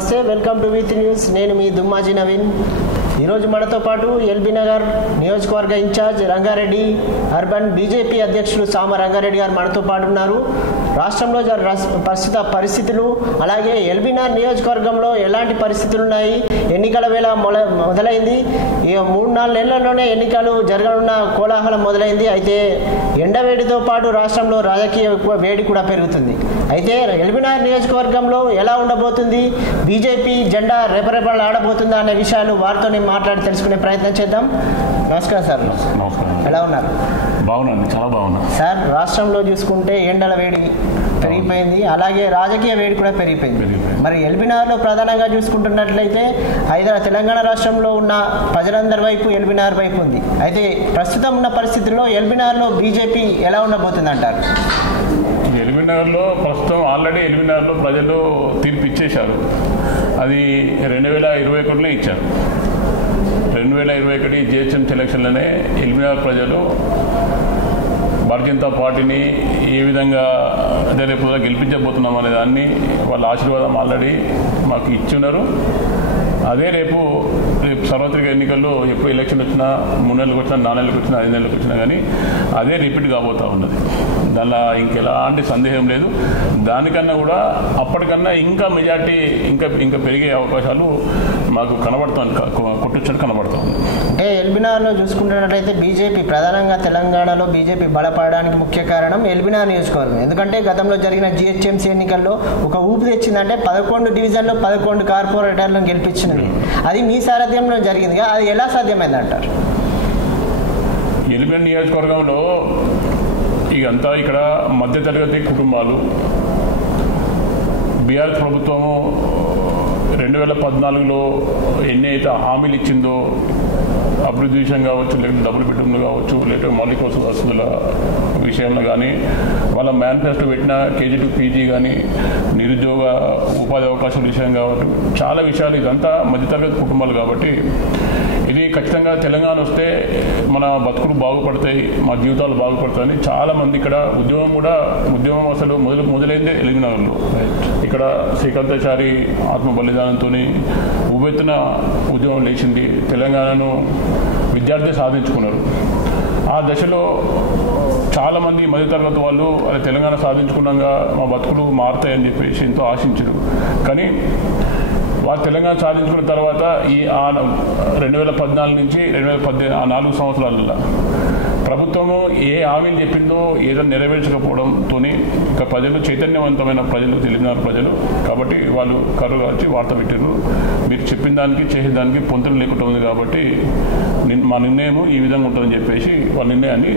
నమస్తే, welcome to with news. నేను మీ దుమ్మాజీ నవీన్. ఈరోజు మనతో పాటు ఎల్బీ నగర్ నియోజకవర్గ ఇన్ఛార్జ్ రంగారెడ్డి, అర్బన్ బీజేపీ అధ్యక్షులు సామ రంగారెడ్డి గారు మనతో పాటు ఉన్నారు. రాష్ట్రంలో ప్రస్తుత పరిస్థితులు, అలాగే ఎల్బీ నగర్ నియోజకవర్గంలో ఎలాంటి పరిస్థితులు ఉన్నాయి, ఎన్నికల వేళ మొదలైంది. ఇక 3-4 నెలల్లోనే ఎన్నికలు జరగనున్న కోలాహలం మొదలైంది. అయితే ఎండవేడితో పాటు రాష్ట్రంలో రాజకీయ వేడి కూడా పెరుగుతుంది. అయితే ఎల్బీ నగర్ నియోజకవర్గంలో ఎలా ఉండబోతుంది, బీజేపీ జెండా రెపరెపలు ఆడబోతుందా అనే విషయాలు వారితో మాట్లాడి తెలుసుకునే ప్రయత్నం చేద్దాం. నమస్కారం సార్. నమస్కారం. ఎలా ఉన్నారు? బాగున్నాను, చాలా బాగున్నా సార్. రాష్ట్రంలో చూసుకుంటే ఎండల వేడి పెరిగిపోయింది, అలాగే రాజకీయ వేడి కూడా పెరిగిపోయింది. మరి ఎల్బీ నగర్లో ప్రధానంగా చూసుకుంటున్నట్లయితే తెలంగాణ రాష్ట్రంలో ఉన్న ప్రజలందరి వైపు ఎల్బీ నగర్ వైపు ఉంది. అయితే ప్రస్తుతం ఉన్న పరిస్థితుల్లో ఎల్బీ నగర్లో బీజేపీ ఎలా ఉండబోతుంది అంటారు? ఎల్బీ నగర్లో ప్రస్తుతం ఆల్రెడీ ఎల్బీ నగర్లో ప్రజలు తీర్పు ఇచ్చేశారు. అది 2021లో ఇచ్చారు. 2021 జిహెచ్ఎంసీ ఎలక్షన్లోనే ఎల్బీ నగర్ ప్రజలు భారతీయ జనతా పార్టీని ఏ విధంగా రేపు గెలిపించబోతున్నాం అనే దాన్ని వాళ్ళ ఆశీర్వాదం ఆల్రెడీ మాకు ఇచ్చున్నారు. అదే రేపు సార్వత్రిక ఎన్నికల్లో ఎప్పుడు ఎలక్షన్ వచ్చినా 3 నెలలకు వచ్చినా, 4 నెలలకు వచ్చినా, 5 నెలలకు వచ్చినా కానీ అదే రిపీట్ కాబోతూ ఉన్నది. దానిలో ఇంకెలాంటి సందేహం లేదు. దానికన్నా కూడా అప్పటికన్నా ఇంకా మెజార్టీ ఇంకా పెరిగే అవకాశాలు మాకు కనబడుతుంది, కొట్టొచ్చని కనబడుతుంది. అంటే ఎల్బీ నగర్లో చూసుకుంటున్నట్లయితే బీజేపీ ప్రధానంగా తెలంగాణలో బీజేపీ బలపడడానికి ముఖ్య కారణం ఎల్బీ నగర్ నియోజకవర్గం. ఎందుకంటే గతంలో జరిగిన జిహెచ్ఎంసీ ఎన్నికల్లో ఒక ఊపు తెచ్చిందంటే 11 డివిజన్లో 11 కార్పొరేటర్లను గెలిపించినది. అది మీ సారథ్యంలో జరిగిందిగా, అది ఎలా సాధ్యమైందంటారు? ఎల్బీ నియోజకవర్గంలో ఇదంతా ఇక్కడ మధ్యతరగతి కుటుంబాలు, బీఆర్ఎస్ ప్రభుత్వము 2014లో ఎన్ని అయితే హామీలు ఇచ్చిందో అభివృద్ధి విషయం కావచ్చు, లేకపోతే డబుల్ బెడ్రూమ్లు కావచ్చు, లేకపోతే మౌలిక వసతుల విషయంలో కానీ, వాళ్ళ మేనిఫెస్టో పెట్టిన కేజీ టు పీజీ కానీ, నిరుద్యోగ ఉపాధి అవకాశాల విషయం కావచ్చు, చాలా విషయాలు ఇదంతా మధ్యతరగతి కుటుంబాలు కాబట్టి ఇది ఖచ్చితంగా తెలంగాణ వస్తే మన బతుకులు బాగుపడతాయి, మా జీవితాలు బాగుపడతాయని చాలామంది ఇక్కడ ఉద్యమం అసలు మొదలైందే ఎల్బీ నగర్లో. ఇక్కడ శ్రీకాంతాచారి ఆత్మ బలిదానంతో ఉవ్వెత్తున ఉద్యమం లేచింది. తెలంగాణను విద్యార్థి సాధించుకున్నారు. ఆ దశలో చాలామంది మధ్యతరగతి వాళ్ళు అది తెలంగాణ సాధించుకున్నాక మా బతుకులు మారుతాయని చెప్పేసి ఎంతో ఆశించారు. కానీ వాళ్ళు తెలంగాణ సాధించుకున్న తర్వాత 2014 నుంచి 2018 ఆ 4 సంవత్సరాలలో ప్రభుత్వము ఏ హామీలు చెప్పిందో ఏదో నెరవేర్చకపోవడంతో ఇక ప్రజలు చైతన్యవంతమైన ప్రజలు, తెలిసిన ప్రజలు కాబట్టి వాళ్ళు కరువు కాల్చి వార్త పెట్టారు. మీరు చెప్పిన దానికి చేసే దానికి పొంతలు లేకుండా ఉంది కాబట్టి మా నిర్ణయం ఈ విధంగా ఉంటుందని చెప్పేసి వాళ్ళ నిర్ణయాన్ని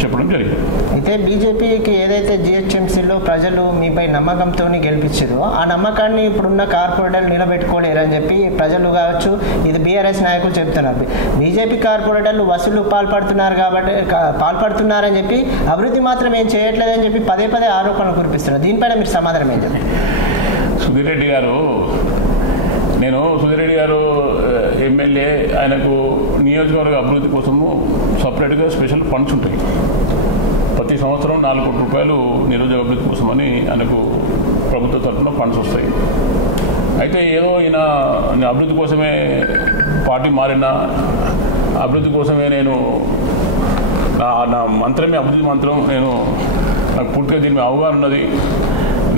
చెప్పడం జరిగింది. అయితే బీజేపీకి ఏదైతే జిహెచ్ఎంసీలో ప్రజలు మీపై నమ్మకంతో గెలిపించారో ఆ నమ్మకాన్ని ఇప్పుడున్న కార్పొరేటర్లు నిలబెట్టుకోలేరని చెప్పి ప్రజలు కావచ్చు, ఇది బీఆర్ఎస్ నాయకులు చెప్తున్నారు. బీజేపీ కార్పొరేటర్లు వసూలు పాల్పడుతున్నారని చెప్పి అభివృద్ధి మాత్రం ఏం చేయట్లేదని చెప్పి పదే ఆరోపణలు కురిపిస్తున్నారు. దీనిపైన మీరు సమాధానం ఏం చెప్పండి? సుధీర్ రెడ్డి గారు ఎమ్మెల్యే, ఆయనకు నియోజకవర్గ అభివృద్ధి కోసము సపరేట్గా స్పెషల్ ఫండ్స్ ఉంటాయి. ప్రతి సంవత్సరం 4 కోట్ల రూపాయలు నిరుద్యోగ అభివృద్ధి కోసమని ఆయనకు ప్రభుత్వ తరఫున ఫండ్స్ వస్తాయి. అయితే ఏదో ఈయన అభివృద్ధి కోసమే పార్టీ మారిన, అభివృద్ధి కోసమే నేను నా మంత్రమే అభివృద్ధి మంత్రం, నాకు పూర్తిగా దీని మీద అవగాహన ఉన్నది,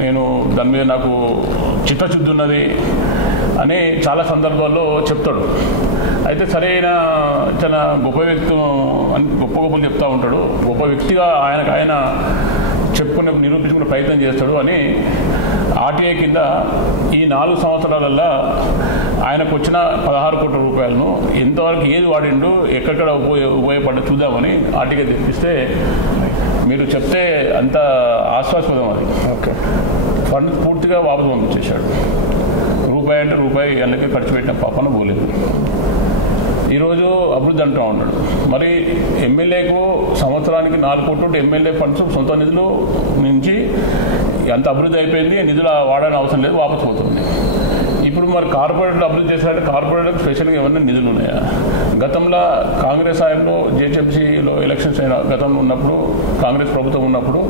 నేను దాని మీద నాకు చిత్తశుద్ధి ఉన్నది అని చాలా సందర్భాల్లో చెప్తాడు. అయితే సరైన చాలా గొప్పలు చెప్తూ ఉంటాడు. గొప్ప వ్యక్తిగా ఆయన నిరూపించుకునే ప్రయత్నం చేస్తాడు అని ఆర్టీఐ కింద ఈ 4 సంవత్సరాలలో ఆయనకు వచ్చిన 16 కోట్ల రూపాయలను ఎంతవరకు ఏది వాడిండు, ఎక్కడెక్కడ ఉపయోగపడ్డ చూద్దామని ఆర్టీఐ తెప్పిస్తే మీరు చెప్తే అంత ఆశ్వాసపదం అది. ఓకే, ఫండ్ పూర్తిగా వాపసు పంపించేశాడు. రూపాయి అంటే రూపాయి ఎల్లకి ఖర్చు పెట్టిన పాపన పోలేదు. ఈరోజు అభివృద్ధి అంటూ ఉన్నాడు. మరి ఎమ్మెల్యేకు సంవత్సరానికి 4 కోట్లు ఉంటే ఎమ్మెల్యే ఫండ్స్ సొంత నిధులు నుంచి ఎంత అభివృద్ధి అయిపోయింది, నిధులు వాడని అవసరం లేదు, వాపసు పోతుంది. ఇప్పుడు ఇప్పుడు మరి కార్పొరేట్లు అభివృద్ధి చేశారంటే కార్పొరేట్లకు స్పెషల్గా ఏమన్నా నిధులు ఉన్నాయా? గతంలో కాంగ్రెస్ హయాంలో జిహెచ్ఎంసీలో ఎలక్షన్స్ అయిన గతంలో ఉన్నప్పుడు కాంగ్రెస్ ప్రభుత్వం ఉన్నప్పుడు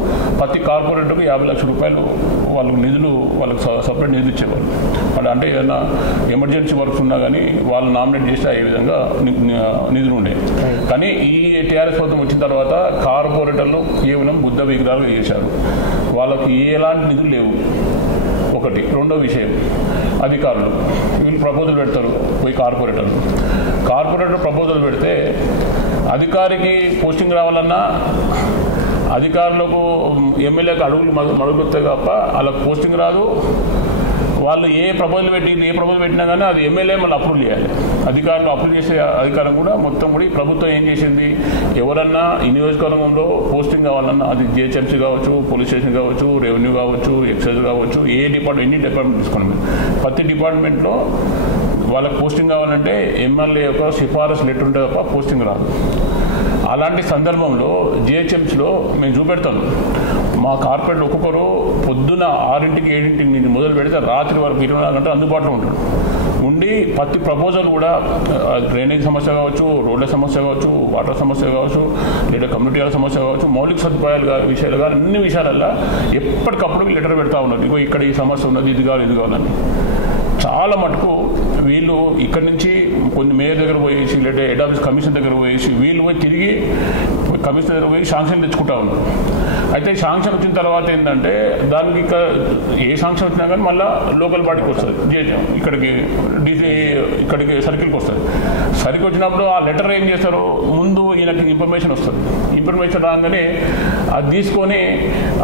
ప్రతి కార్పొరేటర్కి 50 లక్షల రూపాయలు వాళ్ళకు సపరేట్ నిధులు ఇచ్చేవాళ్ళు. అంటే ఏదైనా ఎమర్జెన్సీ వర్క్స్ ఉన్నా కానీ వాళ్ళు నామినేట్ చేస్తే ఏ విధంగా నిధులు ఉండేవి. కానీ ఈ టీఆర్ఎస్ ప్రభుత్వం వచ్చిన తర్వాత కార్పొరేటర్లు కేవలం బుద్ధ విగ్రహాలు చేశారు. వాళ్ళకి ఎలాంటి నిధులు లేవు. ఒకటి. రెండో విషయం, అధికారులు వీళ్ళు ప్రపోజల్ పెడతారు. పోయి కార్పొరేటర్ ప్రపోజల్ పెడితే అధికారికి పోస్టింగ్ రావాలన్నా అధికారులకు ఎమ్మెల్యేకి అడుగులు మడుగుతాయి తప్ప వాళ్ళకి పోస్టింగ్ రాదు. వాళ్ళు ఏ ప్రపోజల్ పెట్టినా కానీ అది ఎమ్మెల్యే మళ్ళీ అప్రూవ్ చేయాలి. అధికారులు అప్రూవ్ చేసే అధికారం కూడా మొత్తం కూడా ప్రభుత్వం ఏం చేసింది, ఎవరన్నా ఈ నియోజకవర్గంలో పోస్టింగ్ కావాలన్నా అది జిహెచ్ఎంసీ కావచ్చు, పోలీస్ స్టేషన్ కావచ్చు, రెవెన్యూ కావచ్చు, ఎక్సైజ్ కావచ్చు, ఎన్ని డిపార్ట్మెంట్ తీసుకోండి, ప్రతి డిపార్ట్మెంట్లో వాళ్ళకి పోస్టింగ్ కావాలంటే ఎమ్మెల్యే యొక్క సిఫారసు లెటర్ ఉంటే తప్ప పోస్టింగ్ రాదు. అలాంటి సందర్భంలో జిహెచ్ఎంసీలో మేము చూపెడతాము. మా కార్పొరేట్లు ఒక్కొక్కరు పొద్దున 6ంటికి 7ంటికి నుంచి మొదలు పెడితే రాత్రి వరకు 24 గంటలు అందుబాటులో ఉంటాడు. ఉండి ప్రతి ప్రపోజల్ కూడా డ్రైనేజ్ సమస్య కావచ్చు, రోడ్ల సమస్య కావచ్చు, వాటర్ సమస్య కావచ్చు, లేదా కమ్యూనిటీ సమస్య కావచ్చు, మౌలిక సదుపాయాలు విషయాలు కానీ అన్ని విషయాలల్లో ఎప్పటికప్పుడు లెటర్ పెడతా ఉన్నారు. ఇగో ఇక్కడ ఈ సమస్య ఉన్నది, ఇది కావాలని. చాలా మటుకు వీళ్ళు ఇక్కడి నుంచి కొన్ని మేయర్ దగ్గర పోయేసి లేదా హెడ్ ఆఫీస్ కమిషన్ దగ్గర పోయేసి వీళ్ళు పోయి తిరిగి కమిషన్ దగ్గర పోయి శాంక్షన్ తెచ్చుకుంటా ఉన్నారు. అయితే శాంక్షన్ వచ్చిన తర్వాత ఏంటంటే దానికి ఏ శాంక్షన్ వచ్చినా కానీ మళ్ళీ లోకల్ బాడీకి వస్తుంది, ఇక్కడికి సర్కిల్కి వస్తుంది. సర్కిల్ వచ్చినప్పుడు ఆ లెటర్ ఏం చేస్తారో ముందు ఈయనకి ఇన్ఫర్మేషన్ వస్తుంది. ఇన్ఫర్మేషన్ రాగానే అది తీసుకొని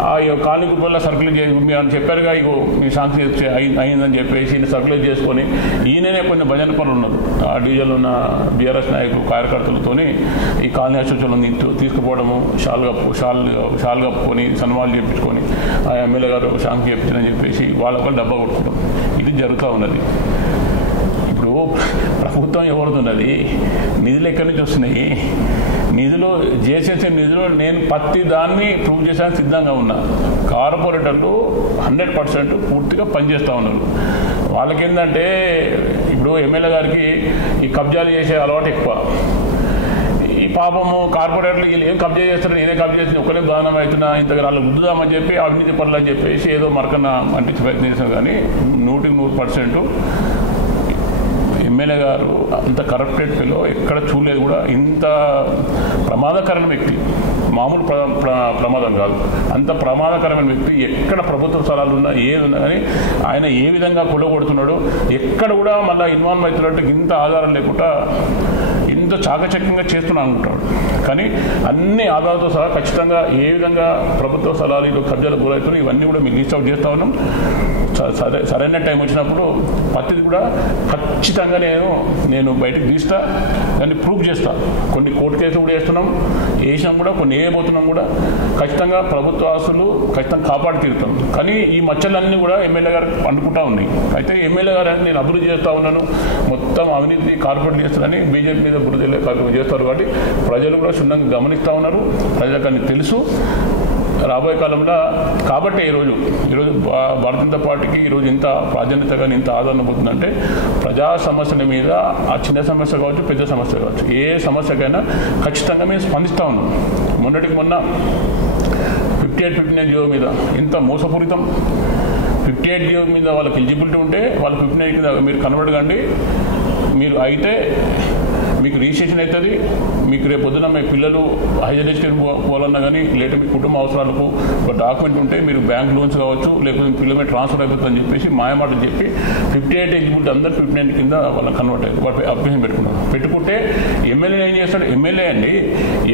ఆ కాలనీ గ్రూపుల్లో సర్క్యులేట్ చేసి అని చెప్పారుగా, ఇగో మీ శాంక్షన్ అయిందని చెప్పేసి సర్క్యులేట్ చేసుకొని ఈయననే కొన్ని భజన పనులు ఉన్నారు. ఆ డివిజన్లో ఉన్న బీఆర్ఎస్ నాయకులు కార్యకర్తలతోని ఈ కాలనీ అసోసియేషన్లో తీసుకుపోవడము, షాల్ కప్పుకొని సన్మానాలు చేయించుకొని ఆ ఎమ్మెల్యే గారు శాంతి చెప్పిందని చెప్పేసి వాళ్ళకు డబ్బా కొట్టుకుంటాం. ఇది జరుగుతూ ఉన్నది. ఇప్పుడు ప్రభుత్వం ఎవరుతున్నది, నిధులు ఎక్కడి నుంచి వస్తున్నాయి, నిధులు చేసేసే నిధులు నేను ప్రతి దాన్ని ప్రూవ్ చేసేందుకు సిద్ధంగా ఉన్నా. కార్పొరేటర్లు 100% పూర్తిగా పనిచేస్తూ ఉన్నారు. వాళ్ళకేంటంటే ఇప్పుడు ఎమ్మెల్యే గారికి ఈ కబ్జాలు చేసే అలవాటు ఎక్కువ. ఈ పాపము కార్పొరేటర్లు వీళ్ళు ఏం కబ్జా చేస్తారు, నేనే కబ్జా చేసి ఒకరే దానం అవుతున్నా, ఇంతగా వాళ్ళు గుద్దుదామని చెప్పి అవినీతి పనులు అని చెప్పేసి ఏదో మరకన్నా అంటించి ప్రయత్నం చేశారు. కానీ 100% ఎమ్మెల్యే గారు అంత కరప్టెడ్ ఫెలో ఎక్కడ చూడలేదు. కూడా ఇంత ప్రమాదకరమైన వ్యక్తి, మామూలు ప్రమాదం కాదు, అంత ప్రమాదకరమైన వ్యక్తి. ఎక్కడ ప్రభుత్వ స్థలాలు ఉన్నా ఏది ఉన్నా కానీ ఆయన ఏ విధంగా కొడగొడుతున్నాడో, ఎక్కడ కూడా మళ్ళీ ఇన్వాల్వ్ అవుతున్నట్టు ఇంత ఆధారం లేకుండా ఇంత చాకచక్యంగా చేస్తున్నా అనుకుంటాడు. కానీ అన్ని ఆధారాలతో సహా ఖచ్చితంగా ఏ విధంగా ప్రభుత్వ స్థలాలు కబ్జాలు గురవుతున్నాయి ఇవన్నీ కూడా మీకు లిస్ట్ అవుట్ చేస్తా ఉన్నాం. సరైన టైం వచ్చినప్పుడు ప్రతిది కూడా ఖచ్చితంగా నేను బయటకు తీస్తా, దాన్ని ప్రూవ్ చేస్తా. కొన్ని కోర్టు కేసులు కూడా వేసినాం కూడా, కొన్ని వేయబోతున్నాం కూడా. ఖచ్చితంగా ప్రభుత్వ ఆస్తులు ఖచ్చితంగా కాపాడి తీరుతాం. కానీ ఈ మచ్చలన్నీ కూడా ఎమ్మెల్యే గారు అనుకుంటా ఉన్నాయి. అయితే ఎమ్మెల్యే గారు నేను అభివృద్ధి చేస్తూ ఉన్నాను, మొత్తం అవినీతి కార్పొరేట్ చేస్తారని బీజేపీ మీద బురద చేస్తారు. కాబట్టి ప్రజలు కూడా క్షుణ్ణంగా గమనిస్తూ ఉన్నారు, ప్రజలకు అన్ని తెలుసు. రాబోయే కాలంలో కాబట్టి ఈరోజు భారతీయ జనతా పార్టీకి ఈరోజు ఇంత ప్రాధాన్యత కానీ ఇంత ఆదరణ పోతుందంటే ప్రజా సమస్యల మీద, ఆ చిన్న సమస్య కావచ్చు, పెద్ద సమస్య కావచ్చు, ఏ సమస్యకైనా ఖచ్చితంగా మేము స్పందిస్తూ ఉన్నాం. మొన్న 58-59 జియో మీద ఎంత మోసపూరితం. 58 జియో మీద వాళ్ళకి ఎలిజిబిలిటీ ఉంటే వాళ్ళు 59 కింద మీరు కన్వర్ట్ కండి, మీరు అయితే మీకు రిజిస్ట్రేషన్ అవుతుంది. మీకు రేపు పొద్దున మీ పిల్లలు హైయర్ ఎడ్యుకేషన్ పోవాలన్నా కానీ లేదా మీ కుటుంబ అవసరాలకు ఒక డాక్యుమెంట్ ఉంటే మీరు బ్యాంక్ లోన్స్ కావచ్చు, లేకపోతే మీ పిల్లల మీద ట్రాన్స్ఫర్ అయిపోతుంది అని చెప్పేసి మాయమాటలు చెప్పి 58 ఎలిజిబిలిటీ అందరూ 59 కింద వాళ్ళకి కన్వర్ట్ అయ్యారు. వాటి అప్లికేషన్ పెట్టుకుంటే ఎమ్మెల్యే ఏం చేస్తాడు?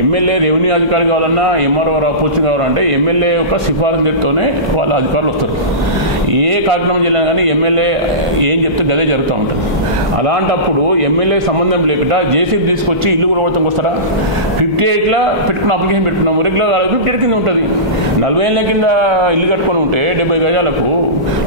ఎమ్మెల్యే రెవెన్యూ అధికారి కావాలన్నా, ఎంఆర్ఓ పోస్టింగ్ కావాలంటే ఎమ్మెల్యే యొక్క సిఫారసు చేస్తూనే వాళ్ళ అధికారులు వస్తారు. ఏ కార్యక్రమం చేయాలి కానీ ఎమ్మెల్యే ఏం చెప్తే గదే జరుగుతూ ఉంటుంది. అలాంటప్పుడు ఎమ్మెల్యే సంబంధం లేకుండా జేసీబీ తీసుకొచ్చి ఇల్లు కూడగొడతానికి వస్తారా? 58లో పెట్టుకున్న అప్లికేషన్ పెట్టుకున్నాము, రెగ్యులర్ 58 కింద ఉంటుంది. 40 ఏళ్ళ కింద ఇల్లు కట్టుకొని ఉంటే 70 గజాలకు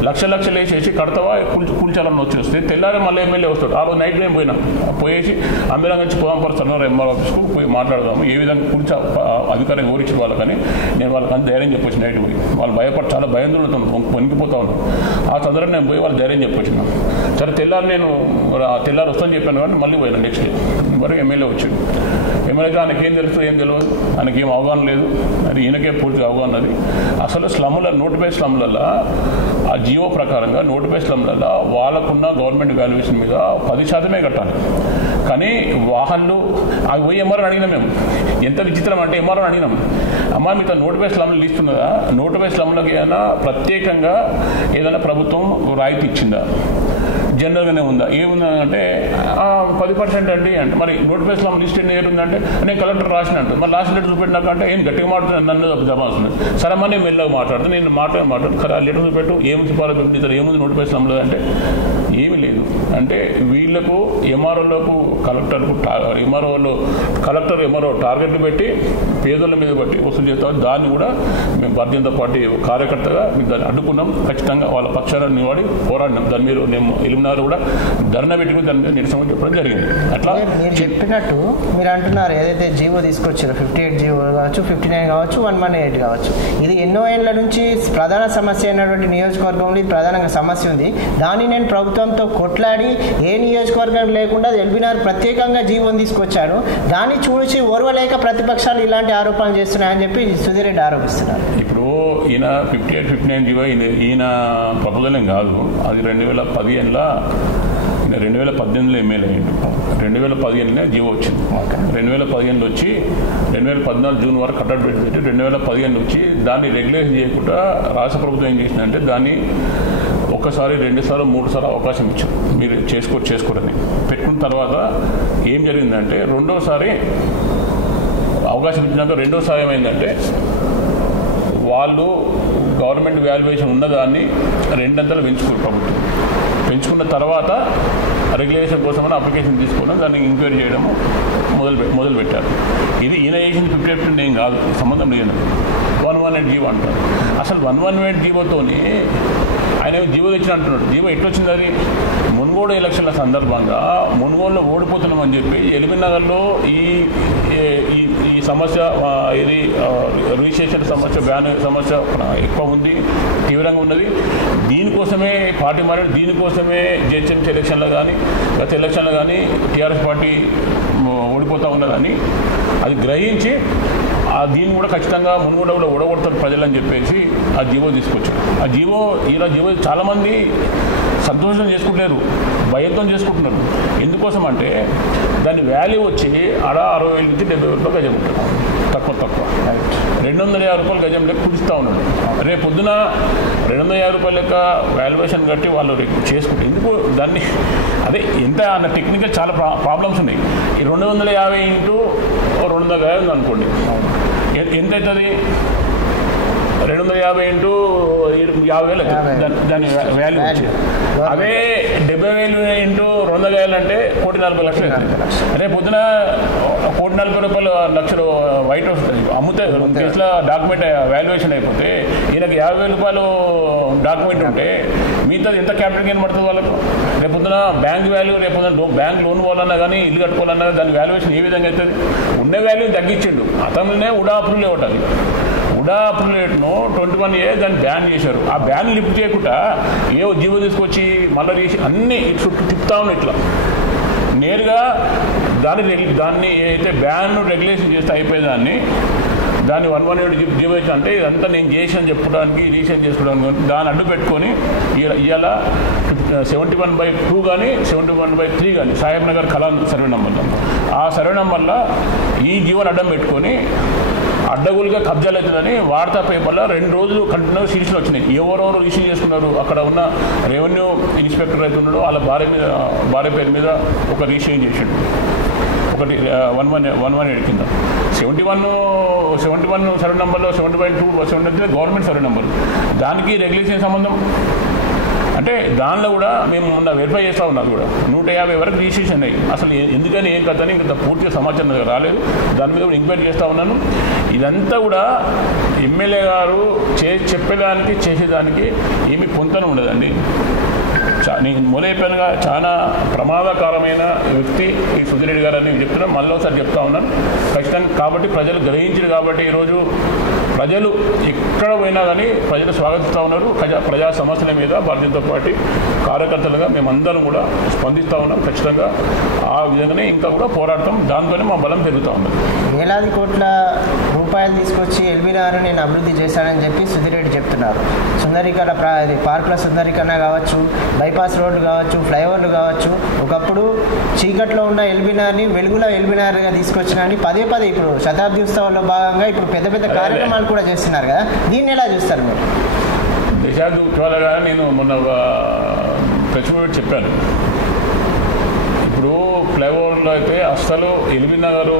లక్షలు వేసేసి కడతావా కూల్చాలని వచ్చేస్తే తెల్లారి మళ్ళీ ఎమ్మెల్యే వస్తాడు. ఆ రోజు నైట్ మేము పోయినాం, పోయేసి అందరం వచ్చి పోదాం పరుస్తాను ఎంఆర్ ఆఫీస్కు పోయి మాట్లాడదాము, ఏ విధంగా కూల్చా అధికారం వివరించిన వాళ్ళకని నేను వాళ్ళకి అంత ధైర్యం చెప్పొచ్చు. నైట్ పోయి వాళ్ళు భయపడి చాలా భయందులుతున్నాను, వణికిపోతా ఉన్నాను. ఆ సందర్భంగా నేను పోయి వాళ్ళు ధైర్యం చెప్పొచ్చినాను. సరే తెల్లారి వస్తాను చెప్పాను కానీ మళ్ళీ పోయినా నెక్స్ట్ డే వరకు ఎమ్మెల్యే వచ్చాడు. ఎమ్మెల్యేగా ఆయనకి ఏం తెలుస్తుంది, ఏం తెలియదు, ఆయనకి ఏం అవగాహన లేదు. అది ఈయనకే పూర్తిగా అవగాహన. అది అసలు స్లమ్ల నోటిఫై స్లమ్లలో ఆ జియో ప్రకారంగా నోటిఫై స్లమ్లలో వాళ్ళకున్న గవర్నమెంట్ వాల్యుయేషన్ మీద 10% కట్టాలి. కానీ వాళ్ళు అవి పోయి ఎంఆర్ఓ అడిగినాం. మేము ఎంత విచిత్రం అంటే ఎంఆర్ఓ అడిగినాం, అమ్మ మీతో నోటిఫై స్లమ్లు ఇస్తున్నదా, నోటిఫై స్లమ్లకి ఏదైనా ప్రత్యేకంగా ఏదైనా ప్రభుత్వం రాయితీ ఇచ్చిందా, జనరల్గానే ఉందా, ఏముందా అంటే 10% అండి అంటే మరి నోటిఫై స్లమ్ లిస్ట్ ఏముందంటే నేను కలెక్టర్ రాసిన అంటే మరి లాస్ట్ లెటర్ చూపెట్టినాక అంటే ఏం గట్టిగా మాట్లాడుతున్నాను, నన్ను జమా వస్తుంది. సరే మరి నేను మెల్లగా మాట్లాడుతాను, నేను మాట్లాడు ఖరా లెటర్ చూపెట్టు, ఏమి సిఫారసు ఏముంది నోటిఫై స్లమ్లో అంటే ఏమీ లేదు. అంటే వీళ్లకు ఎంఆర్ఓలకు కలెక్టర్కు ఎంఆర్ఓ టార్గెట్లు పెట్టి పేదల మీద బట్టి వసూలు చేస్తాం. దాన్ని కూడా మేము భారతీయ జనతా పార్టీ కార్యకర్తగా దాన్ని అడ్డుకున్నాం. ఖచ్చితంగా వాళ్ళ పక్షాలను నిలబడి పోరాడినాం. దాని మీద మేము ఎలిమినారు కూడా ధర్నా పెట్టుకుని దాని మీద నిరసన చెప్పడం జరిగింది. అట్లా మీరు చెప్పినట్టు మీరు అంటున్నారు ఏదైతే జీవో తీసుకొచ్చారో 58 జీవో కావచ్చు, 59 కావచ్చు, 118 కావచ్చు, ఇది ఎన్నో ఏళ్ల నుంచి ప్రధాన సమస్య అయినటువంటి నియోజకవర్గంలో ఇది ప్రధానంగా సమస్య ఉంది. దాన్ని నేను ప్రభుత్వంతో కొట్లాడి ఏ నియోజకవర్గం లేకుండా ఎల్బీనగర్ ప్రత్యేకంగా జీవోని తీసుకొచ్చాడు. దాన్ని చూసి ఓర్వలేక ప్రతిపక్షాలు ఇలాంటి ఆరోపణలు చేస్తున్నాయని చెప్పి సుధీర్ రెడ్డి ఆరోపిస్తున్నారు. ఇప్పుడు ఈయన 58, 59 జీవో ఈయన ప్రపోజల్ ఏం కాదు. అది 2015లో 2018లో ఎమ్మెల్యే అయ్యిండు. 2015లోనే జీవో వచ్చింది. 2015లో వచ్చి 2014 జూన్ వరకు కట్టడి పెట్టి 2015 వచ్చి దాన్ని రెగ్యులేషన్ చేయకుండా రాష్ట్ర ప్రభుత్వం ఏం చేసిందంటే దాన్ని ఒకసారి 2 సార్లు 3 సార్లు అవకాశం ఇచ్చారు, మీరు చేసుకోరని పెట్టుకున్న తర్వాత ఏం జరిగిందంటే రెండోసారి అవకాశం ఇచ్చినాక రెండోసారి ఏమైందంటే వాళ్ళు గవర్నమెంట్ వాల్యుయేషన్ ఉన్నదాన్ని 2 అంతలు పెంచుకోరు. ప్రభుత్వం పెంచుకున్న తర్వాత రెగ్యులేషన్ కోసమని అప్లికేషన్ తీసుకోవడం, దాన్ని ఎంక్వైరీ చేయడము మొదలుపెట్టారు. ఇది ఈయన చేసిన 58 ఏం కాదు, సంబంధం లేదు. 118 జీవో అంటారు. అసలు 118 జీవోతోని ఆయన జీవో తెచ్చిన అంటున్నాడు. జీవో ఎట్లొచ్చింది? అది మున్గోడు ఎలక్షన్ల సందర్భంగా మున్గోడులో ఓడిపోతున్నామని చెప్పి ఎల్బీనగర్లో ఈ సమస్య, ఇది రిజిస్ట్రేషన్ సమస్య, బ్యాన్ సమస్య ఎక్కువ ఉంది, తీవ్రంగా ఉన్నది. దీనికోసమే పార్టీ మారాడు. దీనికోసమే జిహెచ్ఎంసీ ఎలక్షన్లో కానీ గత ఎలక్షన్లో కానీ టీఆర్ఎస్ పార్టీ ఓడిపోతూ ఉన్నదని అది గ్రహించి దీన్ని కూడా ఖచ్చితంగా మున్గోడ కూడా ఓడగొడతారు ప్రజలని చెప్పేసి ఆ జీవో తీసుకొచ్చారు. ఆ జీవో చాలామంది సంతోషం చేసుకుంటారు, భయంతో చేసుకుంటున్నారు. ఎందుకోసం అంటే దాని వాల్యూ వచ్చి 60,000 నుంచి 70,000 గజం ఉంటుంది. తక్కువ 250 రూపాయలు గజం లెక్క కుదిస్తూ ఉన్నాడు. రేపు పొద్దున 250 రూపాయల లెక్క వాల్యుయేషన్ కట్టి వాళ్ళు చేసుకుంటారు. ఎందుకు దాన్ని అదే ఎంత అన్న టెక్నికల్ చాలా ప్రాబ్లమ్స్ ఉన్నాయి. ఈ 250 ఇంటూ 200 గజం ఉంది అనుకోండి, ఎంత అవుతుంది? 250 ఇంటూ 50,000 దాని వాల్యూ వచ్చి. అదే 70,000 ఇంటూ 200 గజాలు అంటే 1,40,00,000 అవుతుంది. రేపు పొద్దున 1,40,00,000 వైట్ హౌస్ అమ్ముతే కేసులో డాక్యుమెంట్ వాల్యుయేషన్ అయిపోతే ఈయనకి 50,000 రూపాయలు డాక్యుమెంట్ ఉంటే మిగతాది ఎంత క్యాపిటల్ గెయిన్ పడుతుంది వాళ్ళకు? రేపు పొద్దున బ్యాంక్ వాల్యూ, రేపు పొద్దున బ్యాంక్ లోన్ పోవాలన్నా కానీ ఇల్లు కట్టుకోవాలన్నా దాని వాల్యుయేషన్ ఏ విధంగా అవుతుంది? ఉండే వాల్యూ తగ్గించిండు. అతనునే ఉడా అప్రూవల్ ఇవ్వటది. ఉడా అప్రూవల్ను 21 years దాన్ని బ్యాన్ చేశారు. ఆ బ్యాన్ లిఫ్ట్ చేయకుండా ఏవో జీవో తీసుకొచ్చి మళ్ళీ తీసి అన్నీ చుట్టూ తిప్పుతా ఉన్నాయి. ఇట్లా నేరుగా దాన్ని ఏదైతే బ్యాన్ రెగ్యులేషన్ చేస్తే అయిపోయేదాన్ని దాన్ని 118 జీవో ఇచ్చి అంటే ఇదంతా నేను చేసి అని చెప్పుకోవడానికి, రీసెంట్ చేసుకోవడానికి దాన్ని అడ్డు పెట్టుకొని ఇవాళ 71/2 కానీ 71/3 కానీ సాహెబ్ నగర్ కలాన్ సర్వే నెంబర్లో ఆ సర్వే నెంబర్లో ఈ జీవోని అడ్డం పెట్టుకొని అడ్డగోలుగా కబ్జాలు అవుతుందని వార్తా పేపర్లో 2 రోజులు కంటిన్యూ సిరీస్లో వచ్చినాయి. ఎవరెవరు రిసీవ్ చేసుకున్నారు? అక్కడ ఉన్న రెవెన్యూ ఇన్స్పెక్టర్ అయితే ఉన్నాడో వాళ్ళ భార్య పేరు మీద ఒక రిజిస్ట్రేషన్ చేసాడు. ఒకటి 118 కింద 71 సర్వే నెంబర్లో 70/2 గవర్నమెంట్ సర్వే నెంబర్. దానికి రెగ్యులేషన్ సంబంధం అంటే దానిలో కూడా మేము మొన్న వెరిఫై చేస్తూ ఉన్నాం కూడా 150 వరకు రిజిస్ట్రేషన్ అయ్యి అసలు ఎందుకని ఏం కథని ఇంకా పూర్తిగా సమాచారం రాలేదు. దాని మీద కూడా ఎంక్వైరీ చేస్తూ ఉన్నాను. ఇదంతా కూడా ఎమ్మెల్యే గారు చెప్పేదానికి చేసేదానికి ఏమి పొంతన ఉండదండి. నేను మొదలైపోయినగా చాలా ప్రమాదకరమైన వ్యక్తి ఈ సుధిరెడ్డి గారు అని చెప్తున్నాను. మళ్ళీ ఒకసారి చెప్తా ఉన్నాను ఖచ్చితంగా. కాబట్టి ప్రజలు గ్రహించారు కాబట్టి ఈరోజు ప్రజలు ఎక్కడ పోయినా కానీ ప్రజలు స్వాగతిస్తూ ఉన్నారు. ప్రజా సమస్యల మీద భారతీయ జనతా పార్టీ కార్యకర్తలుగా మేమందరం కూడా స్పందిస్తూ ఉన్నాం. ఖచ్చితంగా ఆ విధంగానే ఇంకా కూడా పోరాడతాం. దాంతోనే మా బలం పెరుగుతూ ఉన్నది. వేలాది కోట్ల రూపాయలు తీసుకొచ్చి ఎల్బీ నగర్ నేను అభివృద్ధి చేశానని చెప్పి సుధిరెడ్డి చెప్తున్నారు. సుందరీకరణ పార్కుల సుందరీకరణ కావచ్చు, బైపాస్ రోడ్లు కావచ్చు, ఫ్లైఓవర్లు కావచ్చు. ఒకప్పుడు చీకట్లో ఉన్న ఎల్బీ నగర్ని వెలుగులో ఎల్బీ నగర్గా తీసుకొచ్చినని పదే ఇప్పుడు శతాబ్ది ఉత్సవాల్లో భాగంగా ఇప్పుడు పెద్ద పెద్ద కార్యక్రమాలు కూడా చేస్తున్నారు కదా. దీన్ని ఎలా చూస్తారు మీరు? దశాబ్ది ఉత్సవాలుగా నేను మొన్న ప్రెస్ మీట్ చెప్పాను. ఇప్పుడు ఫ్లైఓవర్లో అయితే అస్సలు ఎల్బీ నగర్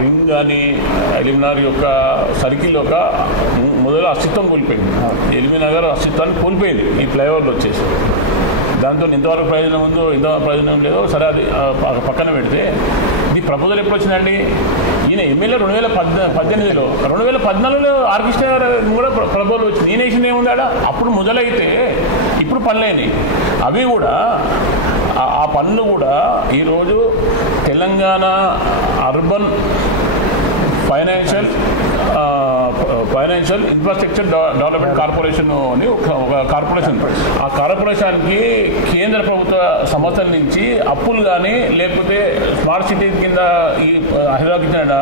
రింగ్ కానీ ఎల్బీ నగర్ యొక్క సర్కిల్ యొక్క మొదలు అస్తిత్వం కోల్పోయింది. ఎల్బీ నగర్ అస్తిత్వాన్ని కోల్పోయింది ఈ ఫ్లైఓవర్లో వచ్చేసి. దాంతో ఎంతవరకు ప్రయోజనం ఉందో ఎంతవరకు ప్రయోజనం లేదో సరే అది పక్కన పెడితే ఇది ప్రపోజల్ ఎప్పుడు వచ్చిందండి? ఈయన ఎమ్మెల్యే 2018లో 2014లో ఆర్కిష్ణ గారు కూడా ప్రపోజల్ వచ్చింది. ఈయన వేసిన ఏముందాడ అప్పుడు మొదలైతే ఇప్పుడు పనులైనవి. అవి కూడా ఆ పనులు కూడా ఈరోజు Telangana urban financial infrastructure development corporation అని ఒక కార్పొరేషన్. ఆ కార్పొరేషన్కి కేంద్ర ప్రభుత్వ సంస్థల నుంచి అప్పులు కానీ లేకపోతే స్మార్ట్ సిటీ కింద ఈ హైదరాబాద్ ఇచ్చిన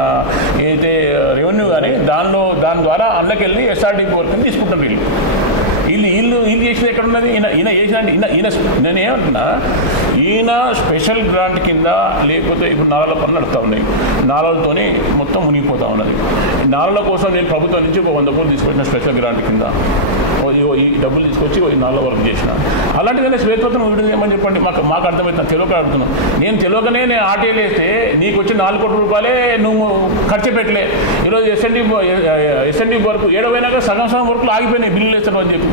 ఏదైతే రెవెన్యూ కానీ దాని ద్వారా అందులోకెళ్ళి ఎస్ఆర్డీపీ వర్క్ తీసుకుంటారు వీళ్ళు చేసేది ఎక్కడ ఉన్నది? ఈయన చేసిన నేనేమంటున్నా, ఈయన స్పెషల్ గ్రాంట్ కింద లేకపోతే ఇప్పుడు నాలాల పనులు నడుస్తూ ఉన్నాయి. నాలాలతోనే మొత్తం మునిగిపోతూ ఉన్నది. నాలాల కోసం నేను ప్రభుత్వం నుంచి ఒక 100 కోట్లు తీసుకొచ్చిన స్పెషల్ గ్రాంట్ కింద ఈ డబ్బులు తీసుకొచ్చి నాలుగు వర్క్ చేసిన. అలాంటిదైనా శ్వేతపత్రం విడుదల చేయమని చెప్పండి. మాకు అర్థమవుతుంది. తెలియక అడుగుతున్నాను. నేను తెలియకనే నేను ఆర్టీఐలు వేస్తే నీకు వచ్చి 4 కోట్ల రూపాయలే నువ్వు ఖర్చు పెట్టలే. ఈరోజు ఎస్ఎన్డీ వర్క్ ఏడవైనాక సగం వర్క్లు ఆగిపోయినాయి బిల్లులు వేస్తాను అని చెప్పి.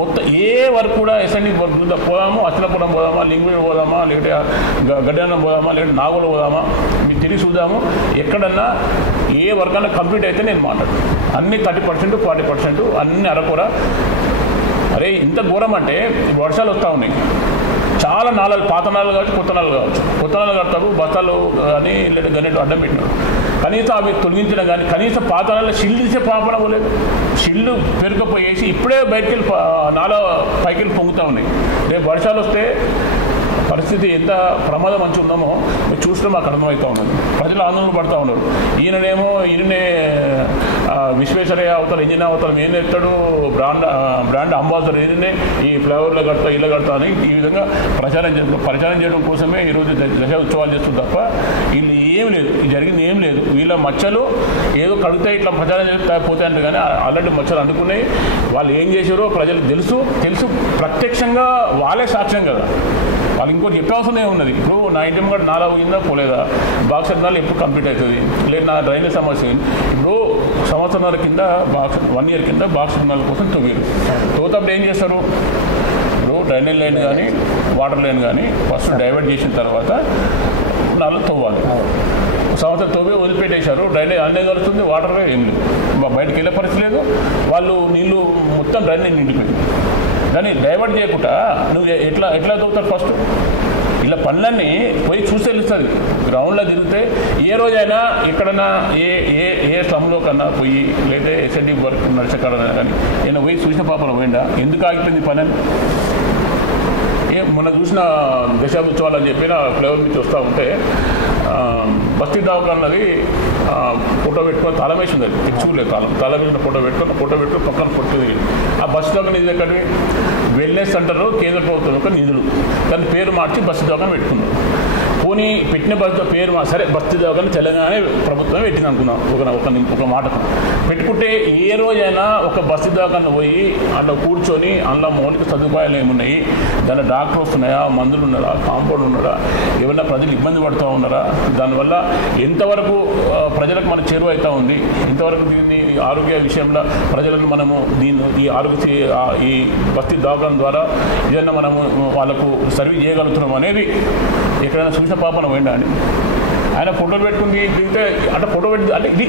మొత్తం ఏ వర్క్ కూడా ఎస్ఎన్డీ వర్క్ పోదాము, అచలపురం పోదామా, లింగవీడు పోదామా, లేకపోతే గడ్డన్నం పోదామా, లేకపోతే నాగోలు పోదామా, మీరు తిరిగి చూద్దాము. ఎక్కడన్నా ఏ వర్క్ అన్నా కంప్లీట్ అయితే నేను మాట్లాడు. అన్ని 30%, 40% అన్ని అరకొర. అరే ఇంత ఘోరం అంటే వర్షాలు వస్తూ ఉన్నాయి. చాలా నాళాలు, పాత నాళాలు కావచ్చు, కొత్త నాళాలు కావచ్చు. కొత్త నాళాలు కడతారు, బస్తాలు కానీ లేదా గన్నెట్లు అడ్డం పెట్టినారు. కనీసం అవి తొలగించడం కానీ కనీసం పాత నాళాలు షిల్లు తీసే పాపడం పోలేదు. షిల్లు పెరిగిపోయేసి ఇప్పుడే బయటికి నాలా పైకి పొంగుతూ ఉన్నాయి. రేపు వర్షాలు వస్తే పరిస్థితి ఎంత ప్రమాదం మంచి ఉందామో మీరు చూస్తే మాకు అర్థమవుతూ ఉన్నది. ప్రజలు ఆందోళన పడుతూ ఉన్నారు. ఈయననే విశ్వేశ్వరయ్య అవతల ఇంజనీర్ అవతల ఏం చెప్తాడు, బ్రాండ్ అంబాసిడర్ ఏదైనా ఈ ఫ్లైఓవర్లో కడతా ఇళ్ళ కడతా అని ఈ విధంగా ప్రచారం చేయడం కోసమే ఈరోజు దశ ఉత్సవాలు చేస్తుంది తప్ప వీళ్ళు ఏం లేదు, జరిగింది ఏం లేదు. వీళ్ళ మచ్చలు ఏదో కడితే ఇట్లా ప్రచారం చేస్తే పోతాయంటే కానీ ఆల్రెడీ మచ్చలు అందుకున్నాయి. వాళ్ళు ఏం చేశారో ప్రజలకు తెలుసు. ప్రత్యక్షంగా వాళ్ళే సాక్ష్యం కదా. వాళ్ళు ఇంకోటి చెప్పే అవసరం ఏమున్నది? ఇప్పుడు నా ఇంటి కూడా నాలా పోయిందా పోలేదా, బాక్స్ నాలు ఎప్పుడు కంప్లీట్ అవుతుంది, లేదు నా డ్రైనేజ్ సమస్య. ఇప్పుడు సంవత్సరాల కింద 1 year కింద బాక్స్ నాల కోసం తోతప్పుడు ఏం చేస్తారు? ఇప్పుడు డ్రైనేజ్ లైన్ కానీ వాటర్ లైన్ కానీ ఫస్ట్ డైవర్ట్ చేసిన తర్వాత నాలుగు తవ్వాలి. సంవత్సరం తవ్వే వదిలిపెట్టేశారు. డ్రైనేజ్ అన్నీ కలుస్తుంది, వాటర్ ఏం లేదు, బయటకు వెళ్ళే పరిస్థితి లేదు. వాళ్ళు నీళ్ళు మొత్తం డ్రైనేజ్ నిండిపోయింది. దాన్ని డైవర్ట్ చేయకుండా నువ్వు ఎట్లా తవ్వుతారు? ఫస్ట్ ఇలా పనులన్నీ పోయి చూసి తెలుస్తుంది. గ్రౌండ్లో తిరిగితే ఏ రోజైనా ఎక్కడన్నా ఏ స్లమ్లో కన్నా పోయి లేదా ఎస్ఎన్డీ వర్క్ నడిచేకాడైనా కానీ నేను పోయి చూసిన పాపలు పోయిందా? ఎందుకు ఆగిపోయింది పని అని మొన్న చూసిన దశాబ్ది ఉత్సవాలు అని చెప్పి ఫ్లేవర్ నుంచి వస్తూ ఉంటే బస్తీ దావకా అన్నది ఫోటో పెట్టుకొని తాళం వేసి ఉంది. తెచ్చుకోలేదు తాళం వేసిన ఫోటో పెట్టుకొని పక్కన కొట్టుది. ఆ బస్సు దాకా ఇది ఎక్కడివి వెల్నెస్ సెంటర్ కేంద్ర ప్రభుత్వం యొక్క నిధులు, దాని పేరు మార్చి బస్సు దాకా పెట్టుకున్నారు. పోనీ పెట్టిన పేరు సరే బస్తీ దవాఖాన తెలంగాణ ప్రభుత్వం పెట్టింది అనుకున్నాం ఒక మాటకు పెట్టుకుంటే ఏ రోజైనా ఒక బస్తీ దవాఖాన పోయి అందులో కూర్చొని అందులో మౌలిక సదుపాయాలు ఏమున్నాయి, దాని డాక్టర్ వస్తున్నాయా, మందులు ఉన్నారా, కాంపౌండ్ ఉన్నారా, ఏమన్నా ప్రజలు ఇబ్బంది పడుతూ ఉన్నారా, దానివల్ల ఎంతవరకు ప్రజలకు మన చేరువ అవుతూ ఉంది, ఇంతవరకు దీన్ని ఆరోగ్య విషయంలో ప్రజలను మనము ఈ ఆరోగ్య ఈ బస్తీ దవాఖాన ద్వారా ఏదైనా మనము వాళ్ళకు సర్వీస్ చేయగలుగుతున్నాం అనేది ఎక్కడైనా చూసిన పాపన పోయిందా అని ఆయన ఫోటోలు పెట్టుకుని దిగితే అంటే ఫోటో పెట్టి అంటే ఇది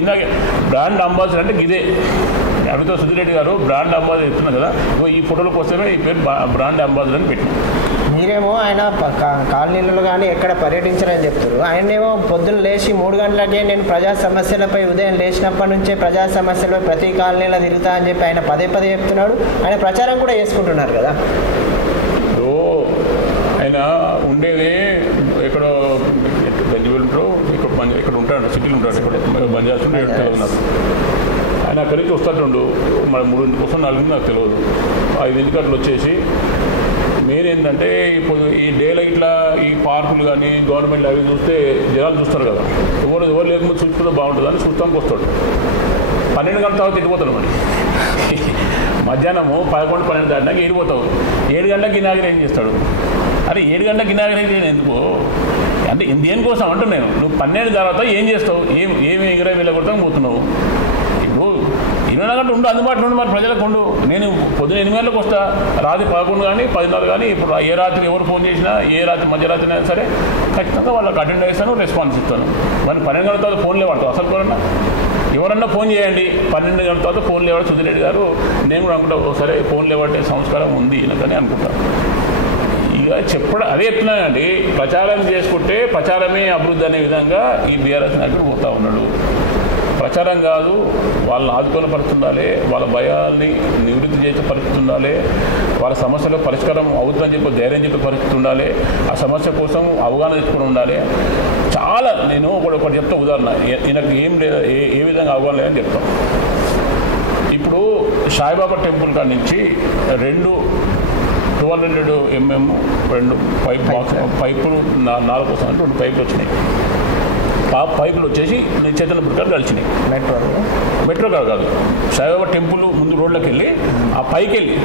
ఇందాక బ్రాండ్ అంబాసిడర్ అంటే ఇదే అడుగుతా సుధిరెడ్డి గారు బ్రాండ్ అంబాసిడర్ చెప్తున్నారు కదా, ఈ ఫోటోలకు వస్తేనే ఈ పేరు బ్రాండ్ అంబాసిడర్ అని పెట్టింది. మీరేమో ఆయన కాలనీలలో కానీ ఎక్కడ పర్యటించారని చెప్తారు, ఆయనేమో పొద్దున్న లేచి 3 గంటలకే నేను ప్రజా సమస్యలపై ఉదయం లేచినప్పటి నుంచే ప్రజా సమస్యలపై ప్రతి కాలనీలో తిరుగుతా అని చెప్పి ఆయన పదే చెప్తున్నాడు. ఆయన ప్రచారం కూడా చేసుకుంటున్నారు కదా. ఆయన ఉండేది ఎక్కడో గంజివెల్లో ఇక్కడ ఉంటాడు, సిటీలో ఉంటాడు, ఇక్కడ బంజారా తెలియదు నాకు. ఆయన అక్కడి నుంచి వస్తాడు మన 3 కోసం 4 నాకు తెలియదు. 5 అట్లా వచ్చేసి మెయిన్ ఏంటంటే ఇప్పుడు ఈ డేలో ఇట్లా ఈ పార్కులు కానీ గవర్నమెంట్ అవి చూస్తే జనాలు చూస్తారు కదా, ఎవరు లేకపోతే చూసుకుంటే బాగుంటుంది అని చూస్తానికి వస్తాడు. 12 గంటల తర్వాత వెళ్ళిపోతాడు. మరి మధ్యాహ్నము 11-12 దాటినాక వెళ్ళిపోతావు. 7 గంటలకు ఇనాగరేట్ చేస్తాడు. అరే 7 గంటలకు ఇనాగరేట్ చేయను ఎందుకు అంటే దేనికోసం అంటున్నాను. నువ్వు 12 తర్వాత ఏం చేస్తావు, ఏమి ఎగిరే వెళ్ళగొడతాను పోతున్నావు. ఇప్పుడు 24 గంటలు ఉండు, అందుబాటులో ఉండు, మరి ప్రజలకు ఉండు. నేను పొద్దున 8 గంటలకు వస్తా, రాత్రి 11 కానీ 10:30 కానీ ఇప్పుడు ఏ రాత్రి ఎవరు ఫోన్ చేసినా ఏ రాత్రి మధ్యరాత్రి అయినా సరే ఖచ్చితంగా వాళ్ళకి అటెండ్ చేస్తాను, రెస్పాన్స్ ఇస్తాను. మరి 12 గంటల తర్వాత ఫోన్లే వాడతావు అసలు కూడా ఎవరన్నా ఫోన్ చేయండి. 12 గంటల తర్వాత ఫోన్ లేవాడు సుధిరెడ్డి గారు. నేను కూడా అనుకుంటా సరే ఫోన్ లేవాడే సంస్కారం ఉంది ఈయనకని అనుకుంటాను. ఇక చెప్పడం అదే చెప్తున్నానండి, ప్రచారం చేసుకుంటే ప్రచారమే అభివృద్ధి అనే విధంగా ఈ బీఆర్ఎస్ నాయకుడు పోతా ఉన్నాడు. ప్రచారం కాదు, వాళ్ళని ఆదుకునే పరిస్థితి ఉండాలి, వాళ్ళ భయాల్ని నివృత్తి చేసే పరిస్థితి ఉండాలి, వాళ్ళ సమస్యలో పరిష్కారం అవుతుందని చెప్పి ధైర్యం చెప్పే పరిస్థితి ఉండాలి, ఆ సమస్య కోసం అవగాహన తెచ్చుకుని ఉండాలి. చాలా నేను ఒకటి చెప్తా ఉదాహరణ, ఈయనకు ఏం లేదు ఏ విధంగా అవగాహన లేదని చెప్తాం. ఇప్పుడు సాయిబాబా టెంపుల్ కాడ నుంచి 1200 mm 2 పైపులు 4 కోసం 2 పైపులు వచ్చినాయి. పైపులు వచ్చేసి చైతన్యపురి కాడ కలిసినాయి. మెట్రో కాదు, సాయిబాబా టెంపుల్ ముందు రోడ్లోకి వెళ్ళి ఆ పైకి వెళ్ళి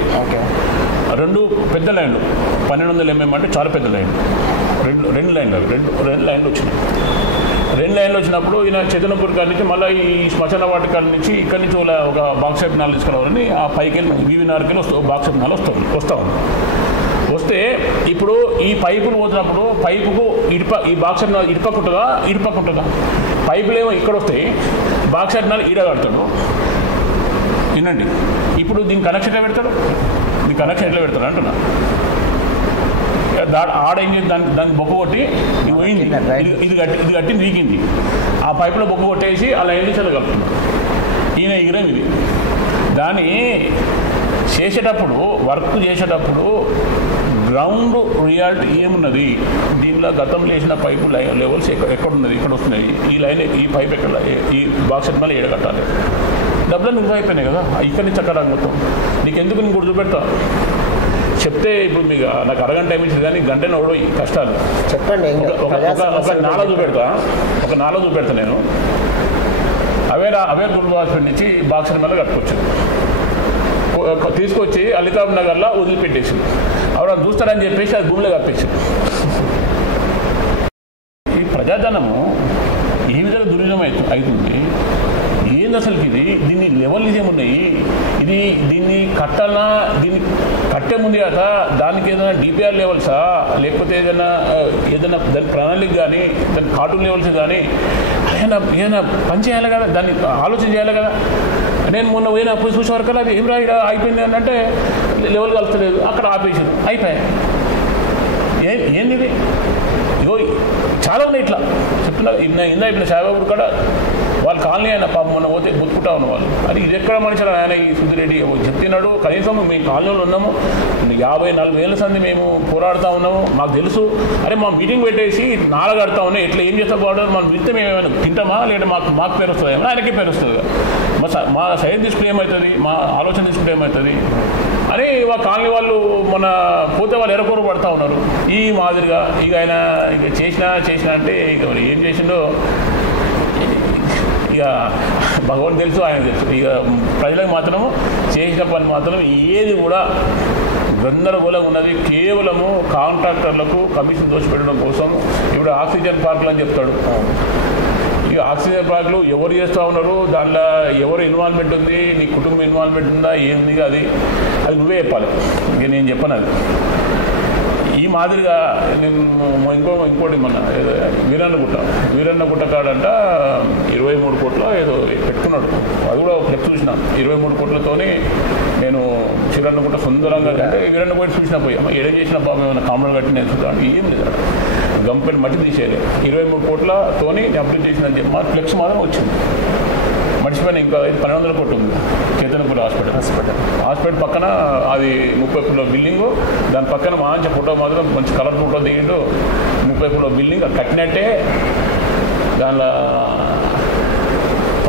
2 పెద్ద లైన్లు 1200 mm అంటే చాలా పెద్ద లైన్. 2 లైన్లు 2 లైన్లు వచ్చినాయి. 2 లైన్లు వచ్చినప్పుడు ఈయన చైతన్యపురి కాడ నుంచి మళ్ళీ ఈ శ్మశాన వాటికాడ నుంచి ఇక్కడి నుంచి ఒక బాక్స్ షాప్ నాలు తీసుకురావాలని ఆ పైకి వెళ్ళి వీవీనార్కి వెళ్ళి బాక్స్ షాప్ నాలు వస్తా ఉంది. వస్తే ఇప్పుడు ఈ పైపులు పోతున్నప్పుడు పైపుకు ఈ బాక్స్ షాప్ నాలు ఇడిపకుంటుందా పైపులు ఏమో ఇక్కడ వస్తాయి, బాక్స్ షాప్ నాలు ఈడ కడతాడు. వినండి, ఇప్పుడు దీని కనెక్షన్ ఎట్లా పెడతాడు, అంటున్నా. ఆడేం దానికి బొక్క కొట్టి ఇది పోయింది, ఇది కట్టి నీకింది. ఆ పైపులో బొక్క కొట్టేసి అలా ఎండి చల్ల కలుపుతున్నాడు. ఈయన ఎగిరేం ఇది. దాన్ని చేసేటప్పుడు వర్క్ చేసేటప్పుడు గ్రౌండ్ రియాలిటీ ఏమున్నది, దీనిలో గతంలో వేసిన పైపు లెవెల్స్ ఎక్కడున్నది, ఇక్కడ వస్తున్నాయి, ఈ లైన్ ఈ పైప్ ఎక్కడ, ఈ బాక్స్ మళ్ళీ ఏడగట్టాలి. డబ్బులు నువ్వు అయిపోయినాయి కదా, ఇక్కడి నుంచి అక్కడ మొత్తం నీకెందుకు నేను కూడా చూపెడతా చెప్తే. ఇప్పుడు మీకు నాకు అరగంట టైం ఇచ్చింది కానీ గంట నవ్వడం కష్టాలు. చెప్పండి. ఒక నాలో చూపెడతా నేను. అవే గుడ్ హాస్పిటల్ నుంచి బాక్స్ మళ్ళీ కట్టుకొచ్చు తీసుకొచ్చి అలితాబ్ నగర్లో వదిలిపెట్టేసి ఎవరు చూస్తారని చెప్పేసి అది భూమిలో కప్పేసి. ఈ ప్రజాధనము ఏ విధంగా దుర్వినియోగం అవుతుంది, ఏంది అసలుకి ఇది, దీన్ని లెవెల్స్ ఏమున్నాయి, దీన్ని కట్టాలన్నా దీన్ని కట్టే ముందు కాక దానికి ఏదైనా డిపిఆర్ లెవెల్సా లేకపోతే ఏదైనా దాని ప్రణాళిక కానీ దాని కార్టూన్ లెవెల్స్ కానీ ఏదైనా పని చేయాలి కదా, దాన్ని ఆలోచన చేయాలి కదా. నేను మొన్న పోయినా పోయి చూసే వరకు అది ఏం రాయిడా అయిపోయింది అంటే లెవెల్ కలుస్తలేదు, అక్కడ ఆపేసింది, అయిపోయాయి. ఏంది ఇది? ఇగో చాలా ఉన్నాయి ఇట్లా చెప్తున్నా. ఇందా ఇప్పుడు సాయిబాబు కూడా వాళ్ళ కాలనీ ఆయన పాపం మొన్న పోతే బుతుకుంటా ఉన్న వాళ్ళు. అది ఇది ఎక్కడ మనుషులు ఆయన ఈ సుధిరెడ్డి చెప్తున్నాడు. కనీసం మేము కాలనీలో ఉన్నాము, 50-40 ఏళ్ళ సంది మేము పోరాడుతూ ఉన్నాము, మాకు తెలుసు. అరే మా మీటింగ్ పెట్టేసి నాలగడుతూ ఉన్నాయి, ఎట్లా ఏం చేస్తా బాగుంటుంది, మనం విత్తే మేము ఏమైనా తింటామా లేదా మాకు పేరు వస్తుంది, ఆయనకే పేరు వస్తుంది. మా సైడ్ తీసుకుంటే ఏమవుతుంది, మా ఆలోచన తీసుకుంటే ఏమవుతుంది అని కాలనీ వాళ్ళు మన పోతే వాళ్ళు ఎరకూరు పడతా ఉన్నారు. ఈ మాదిరిగా ఇక ఆయన ఇక చేసినా అంటే ఇక ఏం చేసిండో ఇక భగవాన్ తెలుసు, ఆయన తెలుసు. ఇక ప్రజలకు మాత్రం చేసిన పని మాత్రం ఏది కూడా గందరగోళంగా ఉన్నది. కేవలము కాంట్రాక్టర్లకు కమిషన్ దోచిపెట్టడం కోసం. ఇప్పుడు ఆక్సిజన్ పార్కులు అని చెప్తాడు. ఇక ఆక్సిజన్ పార్కులు ఎవరు చేస్తూ ఉన్నారు, దాంట్లో ఎవరు ఇన్వాల్వ్మెంట్ ఉంది, నీ కుటుంబం ఇన్వాల్వ్మెంట్ ఉందా, ఏంది అది నువ్వే చెప్పాలి. ఇక నేను చెప్పను. అది ఈ మాదిరిగా నేను ఇంకోటి మొన్న వీరన్నగుట్ట కాడంట 23 కోట్ల ఏదో పెట్టుకున్నాడు. అది కూడా ఫ్లెక్స్ చూసిన. 23 కోట్లతోని నేను వీరన్నగుట్ట సుందరంగా అంటే వీరన్నగుట్ట చూసిన పోయి ఏం చేసిన బాబు ఏమైనా కామన్ కట్టి నేను చూద్దాం ఏం లేదు. గంపెలు మట్టి తీసేయలేదు. 23 కోట్లతోని అభివృద్ధి చేసిందని చెప్పి మా ఫ్లెక్స్ మాత్రం వచ్చింది. మర్చిపోయిన ఇంకా 1200 కోట్లు ఉంది కేతనపూర్ హాస్పిటల్ పక్కన. అది 30 ఫీట్ల బిల్డింగు. దాని పక్కన మంచి ఫోటో మాత్రం మంచి కలర్ ఫోటో దిగిండు. 30 ఫీట్ల బిల్డింగ్ కట్టినట్టే. దానిలో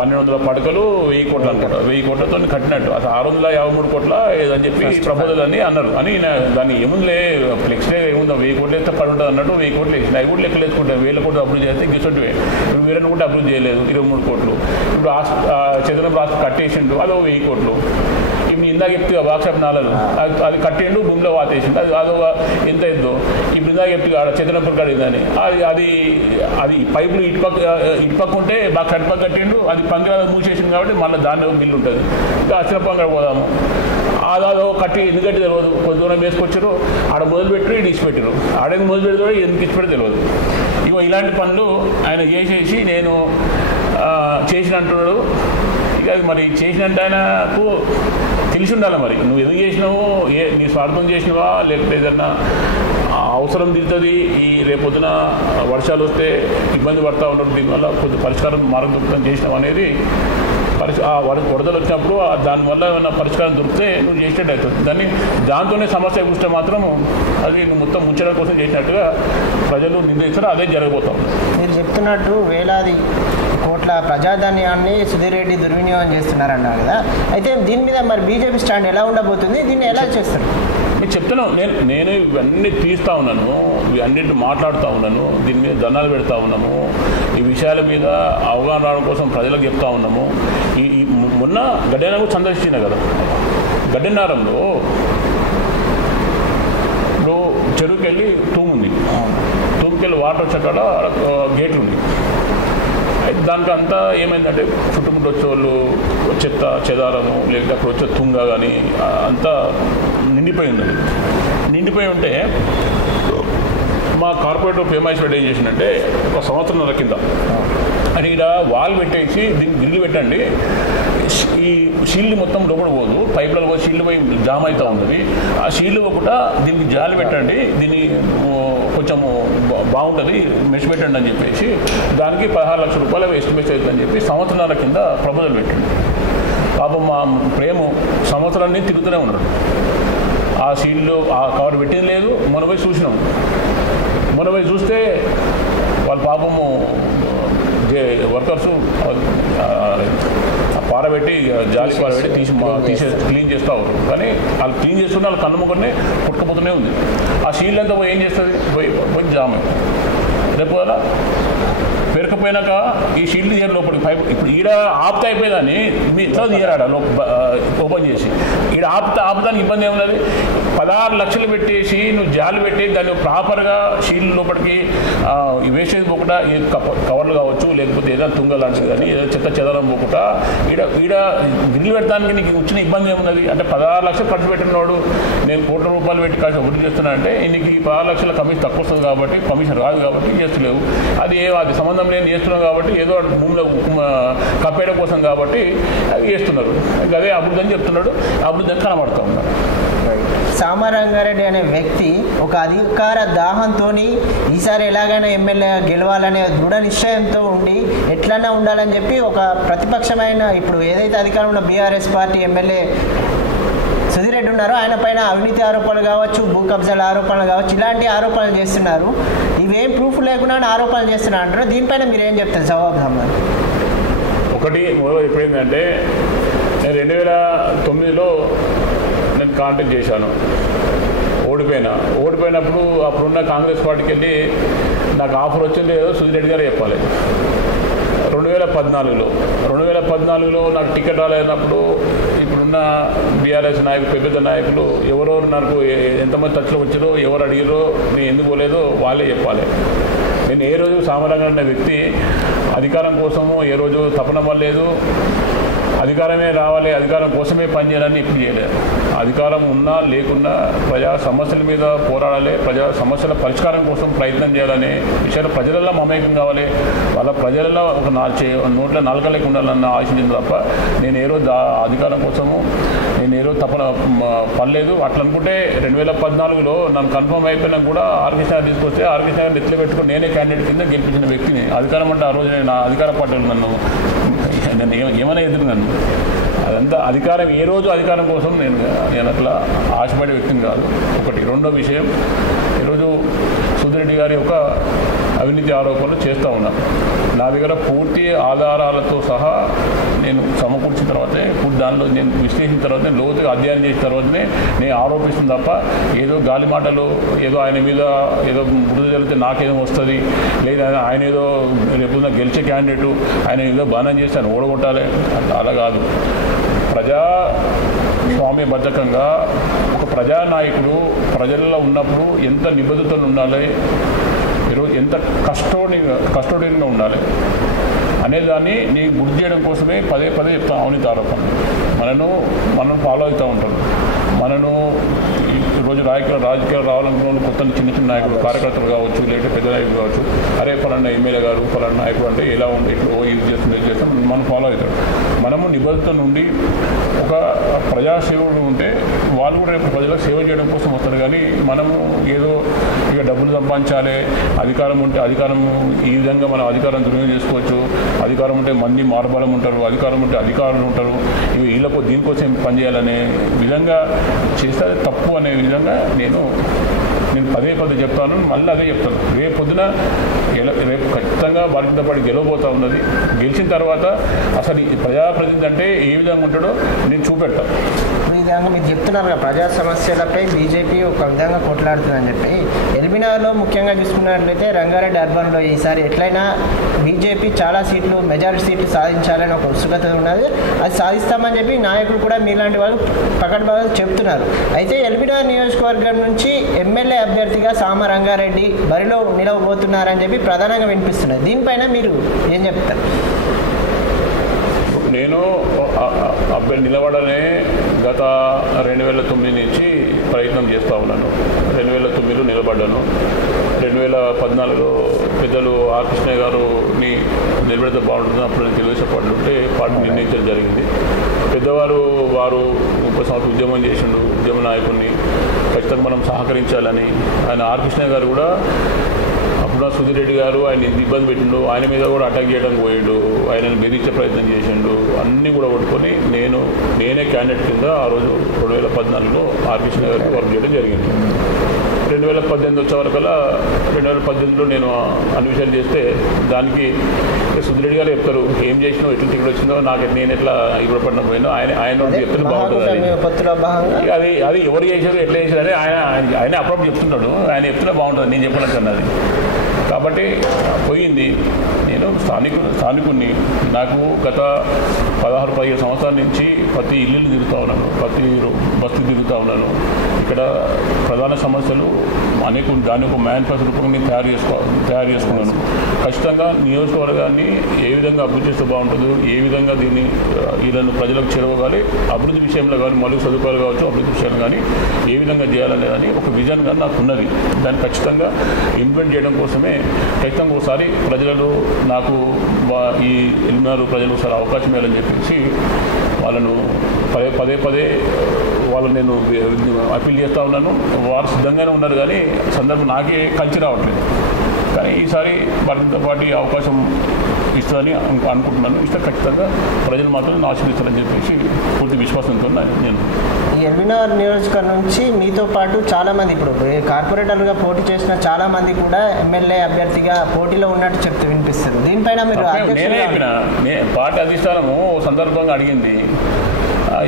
1200 పడకలు 1000 కోట్లు అనుకుంటా. 1000 కోట్లతో కట్టినట్టు. అది 653 కోట్ల ఏదని చెప్పి ప్రపోజల్ అని అన్నారు. అని దాన్ని ఏముందిలే ఫ్లెక్స్లే ఏముందో 1000 కోట్లు వేస్తే 10 ఉంటుంది అన్నట్టు 1000 కోట్లు వేసింది. అవి కూడా లెక్కలు వేసుకుంటాయి. 1000 కోట్లు అభివృద్ధి చేస్తే గిసొట్టివే. ఇప్పుడు వీరನ್ನು కూడా అభివృద్ధి చేయలేదు. 23 కోట్లు. ఇప్పుడు చంద్రబాబు రాష్ట్రం కట్టేసిండు. అదో 1000 కోట్లు. ఇప్పుడు ఇందాక చెప్తే బాక్షాప్ నాలుగు అది కట్టిండు, భూమిలో వాతేసిండు. అదో ఎంత ఇద్దో. ఇప్పుడు ఇందాక చెప్తే చంద్రపూర్ కడిందని అది పైపులు ఇటుపక్క ఉంటే బాగా అటుపక్క కట్టిండు. అది పంకరాలు మూసేసింది కాబట్టి మళ్ళీ దాని బిల్లు ఉంటుంది. ఇంకా అచ్చరపంగా పోదాము. అదో కట్టి ఎందుకంటే తెలియదు. కొంత దూరం వేసుకొచ్చారు. ఆడ మొదలుపెట్టి ఇడిచిపెట్టారు. ఆడకి మొదలుపెడితే ఎందుకు ఇచ్చిపెట్టి తెలియదు. ఇలాంటి పనులు ఆయన చేసేసి నేను చేసిన అంటున్నాడు. ఇక అది మరి చేసినట్టు ఆయనకు తెలిసి ఉండాలి. మరి నువ్వు ఎందుకు చేసినావు, నీ స్వార్థం చేసినవా, లేకపోతే ఏదన్నా అవసరం తీరుతుంది, ఈ రేపొద్దున వర్షాలు వస్తే ఇబ్బంది పడతా ఉండడం, దీనివల్ల కొంచెం పరిష్కారం మార్గం చేసినావు అనేది వరదలు వచ్చినప్పుడు దానివల్ల ఏమైనా పరిష్కారం దొరికితే నువ్వు చేసేటట్టు అవుతుంది. దాంతోనే సమస్య కూర్చో మాత్రం అది నువ్వు మొత్తం ముంచడం కోసం చేసినట్టుగా ప్రజలు నిర్ణయిస్తారు. అదే జరగబోతాం. మీరు చెప్తున్నట్టు వేలాది కోట్ల ప్రజాధన్యాన్ని సుధీర్ రెడ్డి దుర్వినియోగం చేస్తున్నారన్నారు కదా. అయితే దీని మీద మరి బీజేపీ స్టాండ్ ఎలా ఉండబోతుంది, దీన్ని ఎలా చేస్తారు? నేను చెప్తున్నాను. నేను ఇవన్నీ తీస్తూ ఉన్నాను, ఇవన్నింటిని మాట్లాడుతూ ఉన్నాను, దీని మీద ధర్నాలు పెడతా ఉన్నాము, ఈ విషయాల మీద అవగాహన రావడం కోసం ప్రజలకు చెప్తా ఉన్నాము. మొన్న గడ్డెనారం సందర్శించిన కదా. గడ్డెనారంలో ఇప్పుడు చెరువుకి వెళ్ళి తూముంది. తూముకెళ్ళి వాటర్ వచ్చే కాడ గేట్లు ఉంది. అయితే దానికి అంతా ఏమైందంటే చుట్టుముట్టు వచ్చేవాళ్ళు చెత్త చెదారము లేకపోతే అక్కడ వచ్చే తుంగ కానీ అంతా నిండిపోయి ఉంది. నిండిపోయి ఉంటే మా కార్పొరేటర్ పేమాయిస్ ఏం చేసిందంటే ఒక సంవత్సరంన్నర కింద అని ఇక్కడ వాల్ పెట్టేసి దీనికి గ్రిల్ పెట్టండి, ఈ షీల్డ్ మొత్తం లోపల పోదు, పైపులలో పోయి షీల్డ్ పోయి జామ్ అవుతూ ఉంటుంది, ఆ షీల్డ్ కూడా దీనికి జాలి పెట్టండి, దీన్ని కొంచెము బాగుంటుంది మెష్ పెట్టండి అని చెప్పేసి దానికి 16 లక్షల రూపాయలు ఎస్టిమేట్ అవుతుందని చెప్పి సంవత్సరాల కింద ప్రపోజల్ పెట్టండి. పాపం మా ప్రేమ సంవత్సరాన్ని తిరుగుతూనే ఉన్నాడు. ఆ షీల్డ్ ఆ కవర్ పెట్టింది లేదు. మొన్న పోయి చూసినాం. మొన్న పోయి చూస్తే వాళ్ళ పాపము వర్కర్స్ పారబెట్టి జాలి పారబెట్టి క్లీన్ చేస్తూ ఉంటారు. కానీ వాళ్ళు క్లీన్ చేస్తుంటే వాళ్ళ కన్ను ముక్కనే పుట్టుకుపోతూనే ఉంది. ఆ షీల్డ్ అంతా పోయి ఏం చేస్తుంది, పోయి జామ్ రేపు అలా పెరకపోయినాక ఈ షీల్డ్ తీయరు లోపలికి పైపు. ఇప్పుడు ఈడ ఆపుతా అయిపోయేదాన్ని మీ ఇట్లా తీయరాడ ఓపెన్ చేసి ఈడ ఆపుదానికి ఇబ్బంది ఏమున్నది. 16 లక్షలు పెట్టేసి నువ్వు జాలు పెట్టి దాన్ని ప్రాపర్గా షీల్డ్ లోపలికి వేసేది పోకుండా కవర్లు కావచ్చు లేకపోతే ఏదైనా తుంగ లాంటిది కానీ ఏదో చెత్త చెదరం పోకుండా ఈడ గిల్లు పెట్టడానికి నీకు వచ్చిన ఇబ్బంది ఏమున్నది అంటే 16 లక్షలు ఖర్చు పెట్టినవాడు నేను కోట్ల రూపాయలు పెట్టి కాసి అభివృద్ధి చేస్తున్నా అంటే నీకు ఈ 16 లక్షల కమిషన్ తక్కువ వస్తుంది కాబట్టి కమిషన్ రాదు కాబట్టి చేస్తలేవు. అది సంబంధం లేని చేస్తున్నాం కాబట్టి ఏదో భూమిలో కప్పేయడం కోసం కాబట్టి చేస్తున్నారు. అదే అభివృద్ధి అని చెప్తున్నాడు. అభివృద్ధి అని కనబడుతూ ఉన్నారు. సామరంగారెడ్డి అనే వ్యక్తి ఒక అధికార దాహంతో ఈసారి ఎలాగైనా ఎమ్మెల్యే గెలవాలనే దృఢ నిశ్చయంతో ఉండి ఎట్లన్నా ఉండాలని చెప్పి ఒక ప్రతిపక్షమైన ఇప్పుడు ఏదైతే అధికారంలో BRS party MLA Sudheer Reddy ఉన్నారో ఆయన పైన అవినీతి ఆరోపణలు కావచ్చు, భూ కబ్జాల ఆరోపణలు కావచ్చు, ఇలాంటి ఆరోపణలు చేస్తున్నారు. ఇవేం ప్రూఫ్ లేకుండా ఆరోపణలు చేస్తున్నారు అంటారు. దీనిపైన మీరు ఏం చెప్తారు జవాబు? ఒకటి మొదలు ఎప్పుడైందంటే నేను 2009లో నేను కాంటాక్ట్ చేశాను, ఓడిపోయినప్పుడు అప్పుడున్న కాంగ్రెస్ పార్టీకి వెళ్ళి నాకు ఆఫర్ వచ్చింది ఏదో సుధీర్ రెడ్డి గారు చెప్పాలి. 2014లో నాకు టికెట్ రాలేనప్పుడు ఇప్పుడున్న బీఆర్ఎస్ నాయకులు పెద్ద నాయకులు ఎవరెవరు నాకు ఎంతమంది టచ్లో వచ్చారో ఎవరు అడిగారో నేను ఎందుకు పోలేదో వాళ్ళే చెప్పాలి. నేను ఏ రోజు సామరంగా ఉన్న వ్యక్తి అధికారం కోసము ఏ రోజు తపన పడలేదు. అధికారమే రావాలి, అధికారం కోసమే పనిచేయాలని ఇప్పుడు చేయలేదు. అధికారం ఉన్నా లేకున్నా ప్రజా సమస్యల మీద పోరాడాలి, ప్రజా సమస్యల పరిష్కారం కోసం ప్రయత్నం చేయాలనే విషయాలు ప్రజలలో మమేకం కావాలి. వాళ్ళ ప్రజలలో ఒక నోట్ల నాలుకలేక ఉండాలన్న ఆశించింది తప్ప నేను ఏ రోజు అధికారం కోసము నేను ఏ రోజు తపన పడలేదు. అట్లా అనుకుంటే 2014లో నన్ను కన్ఫర్మ్ అయిపోయినా కూడా ఆర్కృష్ణ తీసుకొస్తే ఆర్కృష్ణ నెత్తిలో పెట్టుకుని నేనే క్యాండిడేట్ కింద గెలిపించిన వ్యక్తిని. అధికారం అంటే ఆ రోజు నా అధికార పార్టీలు నన్ను ఏమైనా ఎదురు నన్ను అదంతా అధికారం ఏ రోజు అధికారం కోసం నేను అట్లా ఆశపడే వ్యక్తిని కాదు. ఒకటి. రెండో విషయం, ఈరోజు సుధీర్ రెడ్డి గారి యొక్క అవినీతి ఆరోపణలు చేస్తూ ఉన్నారు. నా దగ్గర పూర్తి ఆధారాలతో సహా నేను సమకూర్చిన తర్వాతే దానిలో నేను విశ్లేషించిన తర్వాతనే లోతుగా అధ్యయనం చేసిన తర్వాతనే నేను ఆరోపిస్తుంది తప్ప ఏదో గాలి మాటలు ఏదో ఆయన మీద ఏదో మృదు జరిగితే నాకేదో వస్తుంది, లేదా ఆయన ఏదో రేపు గెలిచే క్యాండిడేటు ఆయన ఏదో బాణం చేసి ఆయన ఓడగొట్టాలి అలా కాదు. ప్రజాస్వామ్యబద్ధకంగా ఒక ప్రజానాయకుడు ప్రజల్లో ఉన్నప్పుడు ఎంత నిబద్ధతలు ఉండాలి, ఈరోజు ఎంత కస్టోడియన్గా ఉండాలి అనేదాన్ని నీకు గుర్తు చేయడం కోసమే పదే చెప్తాం అవినీతి ఆరోపణలు. మనం ఫాలో అవుతూ ఉంటాం. మనను ఈరోజు రాజకీయాలు రావాలనుకున్న కొత్త చిన్న నాయకులు కార్యకర్తలు కావచ్చు, లేకపోతే పెద్ద నాయకులు కావచ్చు, అరే ఫలానా ఎమ్మెల్యే గారు ఫలానా నాయకుడు అంటే ఎలా ఉంటే ఇట్లా ఇది చేస్తాం మనం ఫాలో అవుతాం. మనము నిబద్ధత నుండి ఒక ప్రజాసేవకుడు ఉంటే వాళ్ళు కూడా రేపు ప్రజలకు సేవ చేయడం కోసం వస్తారు. కానీ మనము ఏదో ఇక డబ్బులు సంపాదించాలి, అధికారం ఉంటే అధికారం ఈ విధంగా మనం అధికారం దుర్వినియోగం చేసుకోవచ్చు, అధికారం ఉంటే మంది మార్బలం ఉంటారు, అధికారం ఉంటే అధికారులు ఉంటారు, ఇవి వీళ్ళకు దీనికోసం పనిచేయాలనే విధంగా చేస్తే తప్పు అనే విధంగా నేను పదే చెప్తాను. మళ్ళీ అదే చెప్తాను. రేపు ఖచ్చితంగా భారతీయ పార్టీ గెలవబోతూ ఉన్నది. గెలిచిన తర్వాత అసలు ప్రజాప్రతినిధి అంటే ఏ విధంగా ఉంటాడో నేను చూపెడతాను. ఈ విధంగా మీరు చెప్తున్నారు కదా, ప్రజా సమస్యలపై బీజేపీ ఒక విధంగా కొట్లాడుతుందని చెప్పి. ఎల్బీనగర్లో ముఖ్యంగా చూసుకున్నట్లయితే రంగారెడ్డి అర్బన్లో ఈసారి ఎట్లయినా బీజేపీ చాలా సీట్లు మెజారిటీ సీట్లు సాధించాలని ఒక ఉత్సుకత ఉన్నది. అది సాధిస్తామని చెప్పి నాయకులు కూడా మీలాంటి వాళ్ళు పకడ్బందీగా చెప్తున్నారు. అయితే ఎల్బీనగర్ నియోజకవర్గం నుంచి ఎమ్మెల్యే అభ్యర్థిగా సామ రంగారెడ్డి బరిలో నిలవబోతున్నారని చెప్పి ప్రధానంగా వినిపిస్తున్నది. దీనిపైన మీరు ఏం చెప్తారు? నేను అభ్యర్థి నిలబడనే గత 2009 నుంచి ప్రయత్నం చేస్తూ ఉన్నాను. 2009లో నిలబడ్డాను. 2014లో పెద్దలు ఆర్ కృష్ణయ్య గారుని నిలబెడితే బాగుంటుంది అప్పుడు తెలుగుదేశం పార్టీ ఉంటే పార్టీ నిర్ణయించడం జరిగింది. వారు 30 సంవత్సరాలు ఉద్యమం చేసిండు, ఉద్యమ నాయకుడిని ఖచ్చితంగా మనం సహకరించాలని ఆయన ఆర్ కృష్ణయ్య గారు కూడా అప్పుడు సుధీర్ రెడ్డి గారు ఆయన ఇబ్బంది పెట్టిండు, ఆయన మీద కూడా అటాక్ చేయడానికి పోయిండు, ఆయనను బెదిరించే ప్రయత్నం చేసిండు. అన్నీ కూడా పట్టుకొని నేనే క్యాండిడేట్ కింద ఆ రోజు 2014లో ఆర్ కృష్ణ గారికి వర్క్ చేయడం జరిగింది. 2018 వచ్చే వరకల్లా 2018లో నేను అన్వేషణ చేస్తే దానికి సుధీర్ రెడ్డి గారు చెప్తారు ఏం చేసినావు, ఎట్లా టికెట్ వచ్చిందో నేను ఎట్లా ఇప్పుడు పడిన పోయినా ఆయన చెప్తే బాగుంటుంది. అది ఎవరు చేశారు ఎట్లా చేశారు అని ఆయన అప్పుడప్పుడు చెప్తున్నాడు. ఆయన చెప్తున్నా బాగుంటుంది, నేను చెప్పాలనుకున్నది. కాబట్టి పోయింది. నేను స్థానికుడిని. నాకు గత 16-17 సంవత్సరాల నుంచి ప్రతి ఇల్లు తిరుగుతూ ఉన్నాను, ప్రతి బస్తీ తిరుగుతూ ఉన్నాను. ఇక్కడ ప్రధాన సమస్యలు అనేక దాని ఒక మేనిఫెస్టో రూపంగా తయారు చేసుకున్నాను. ఖచ్చితంగా నియోజకవర్గాన్ని ఏ విధంగా అభివృద్ధి చేస్తే బాగుంటుందో, ఏ విధంగా వీళ్ళను ప్రజలకు చేరవాలి, అభివృద్ధి విషయంలో కానీ మౌలిక సదుపాయాలు కావచ్చు, అభివృద్ధి విషయాలు కానీ ఏ విధంగా చేయాలనేదని ఒక విజన్ కానీ నాకు ఉన్నది. దాన్ని ఖచ్చితంగా ఇంప్లిమెంట్ చేయడం కోసమే ఖచ్చితంగా ఒకసారి ప్రజలు నాకు ఈ ఎల్బీనగర్ ప్రజలు ఒకసారి అవకాశం ఇవ్వాలని చెప్పేసి వాళ్ళను పదే వాళ్ళని నేను అప్పీల్ చేస్తూ ఉన్నాను. వారు సిద్ధంగానే ఉన్నారు, కానీ సందర్భం నాకే కలిసి రావట్లేదు. కానీ ఈసారి భారతీయ పార్టీ అవకాశం ఇస్తుందని అనుకుంటున్నాను. ఇస్తే ఖచ్చితంగా ప్రజలు మాత్రం ఆశీర్వదిస్తారని చెప్పేసి పూర్తి విశ్వాసంతో నేను ఎల్బీనగర్ నియోజకవర్గం నుంచి మీతో పాటు చాలామంది ఇప్పుడు కార్పొరేటర్లుగా పోటీ చేసిన చాలామంది కూడా ఎమ్మెల్యే అభ్యర్థిగా పోటీలో ఉన్నట్టు చెప్తూ వినిపిస్తారు. దీనిపైన మీరు పార్టీ అధిష్టానము సందర్భంగా అడిగింది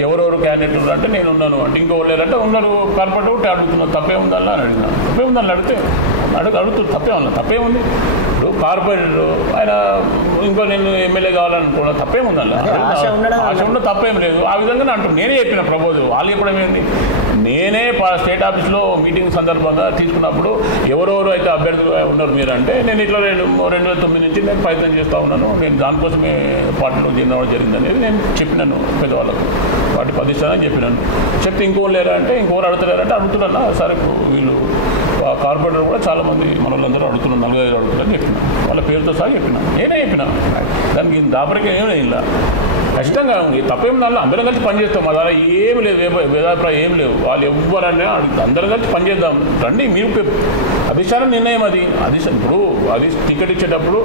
ఎవరెవరు క్యాండిడేట్లు అంటే నేను ఉన్నాను అంటే ఇంకొకరు లేదంటే ఉన్నారు కార్పొరేటర్ అడుగుతున్నాను తప్పే ఉందల్లా అని అడిగినా తప్పే ఉందని అడిగితే అడుగుతుంది తప్పే ఉంది. ఇప్పుడు కార్పొరేటర్ ఆయన ఇంకో నేను ఎమ్మెల్యే కావాలనుకున్నా తప్పేముందల్లా ఆశ ఉన్న తప్పేం లేదు. ఆ విధంగా అంటున్నాను. నేనే చెప్పిన ప్రపోజల్ వాళ్ళు చెప్పడం ఏంటి, నేనే స్టేట్ ఆఫీస్లో మీటింగ్ సందర్భంగా తీసుకున్నప్పుడు ఎవరెవరు అయితే అభ్యర్థులు ఉన్నారు మీరంటే నేను ఇట్లా 2009 నుంచి నేను ప్రయత్నం చేస్తూ ఉన్నాను, నేను దానికోసమే పార్టీలో చేరడం జరిగింది అనేది నేను చెప్పినాను పెద్దవాళ్ళకు, వాటి 10 శాతం చెప్పినాను. చెప్తే ఇంకోరు లేరా అంటే ఇంకోరు అడుగుతలేరంటే అడుగుతున్నా. సరే వీళ్ళు కార్పొరేటర్ కూడా చాలామంది మన వాళ్ళందరూ అడుగుతున్నారు, 45 అడుగుతున్నారని చెప్పిన, వాళ్ళ పేరుతో సహా చెప్పిన, నేనే చెప్పిన. దానికి దాపరికే ఏమి ఇలా ఖచ్చితంగా ఉంది తప్పేం దానిలో అందరం కలిసి పనిచేస్తాం. మా దాని ఏమి లేదు, భేదాభిప్రాయం ఏం లేవు. వాళ్ళు ఎవరన్నా అడుగుతారు, అందరం కలిసి పనిచేద్దాం రండి. మీరు అధిష్టానం నిర్ణయం అది ఇప్పుడు అది టికెట్ ఇచ్చేటప్పుడు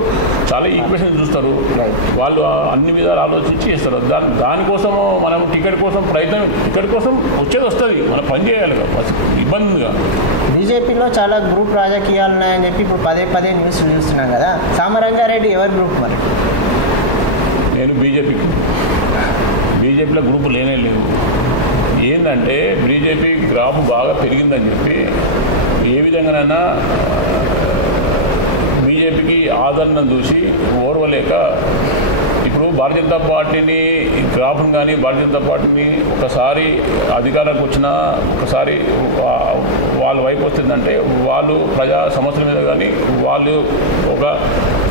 చాలా ఈక్వేషన్ చూస్తారు, వాళ్ళు అన్ని విధాలు ఆలోచించి చేస్తారు. దానికోసము మనం టికెట్ కోసం టికెట్ కోసం వచ్చేది వస్తుంది, మనం పని చేయాలి ఇబ్బందిగా. బీజేపీలో చాలా గ్రూప్ రాజకీయాలు ఉన్నాయని చెప్పి ఇప్పుడు పదే న్యూస్లు చూస్తున్నాం కదా. సామరంగారెడ్డి ఎవరి గ్రూప్ మరి? నేను బీజేపీలో గ్రూపు లేనే లేదు. ఏంటంటే బీజేపీ గ్రాఫ్ బాగా పెరిగిందని చెప్పి ఏ విధంగానైనా బీజేపీకి ఆదరణ చూసి ఓర్వలేక ఇప్పుడు భారతీయ జనతా పార్టీని గ్రాఫ్ను కానీ భారతీయ జనతా పార్టీని ఒకసారి అధికారంలోకి వచ్చినా ఒకసారి వాళ్ళ వైపు వస్తుందంటే వాళ్ళు ప్రజా సమస్యల మీద కానీ వాళ్ళు ఒక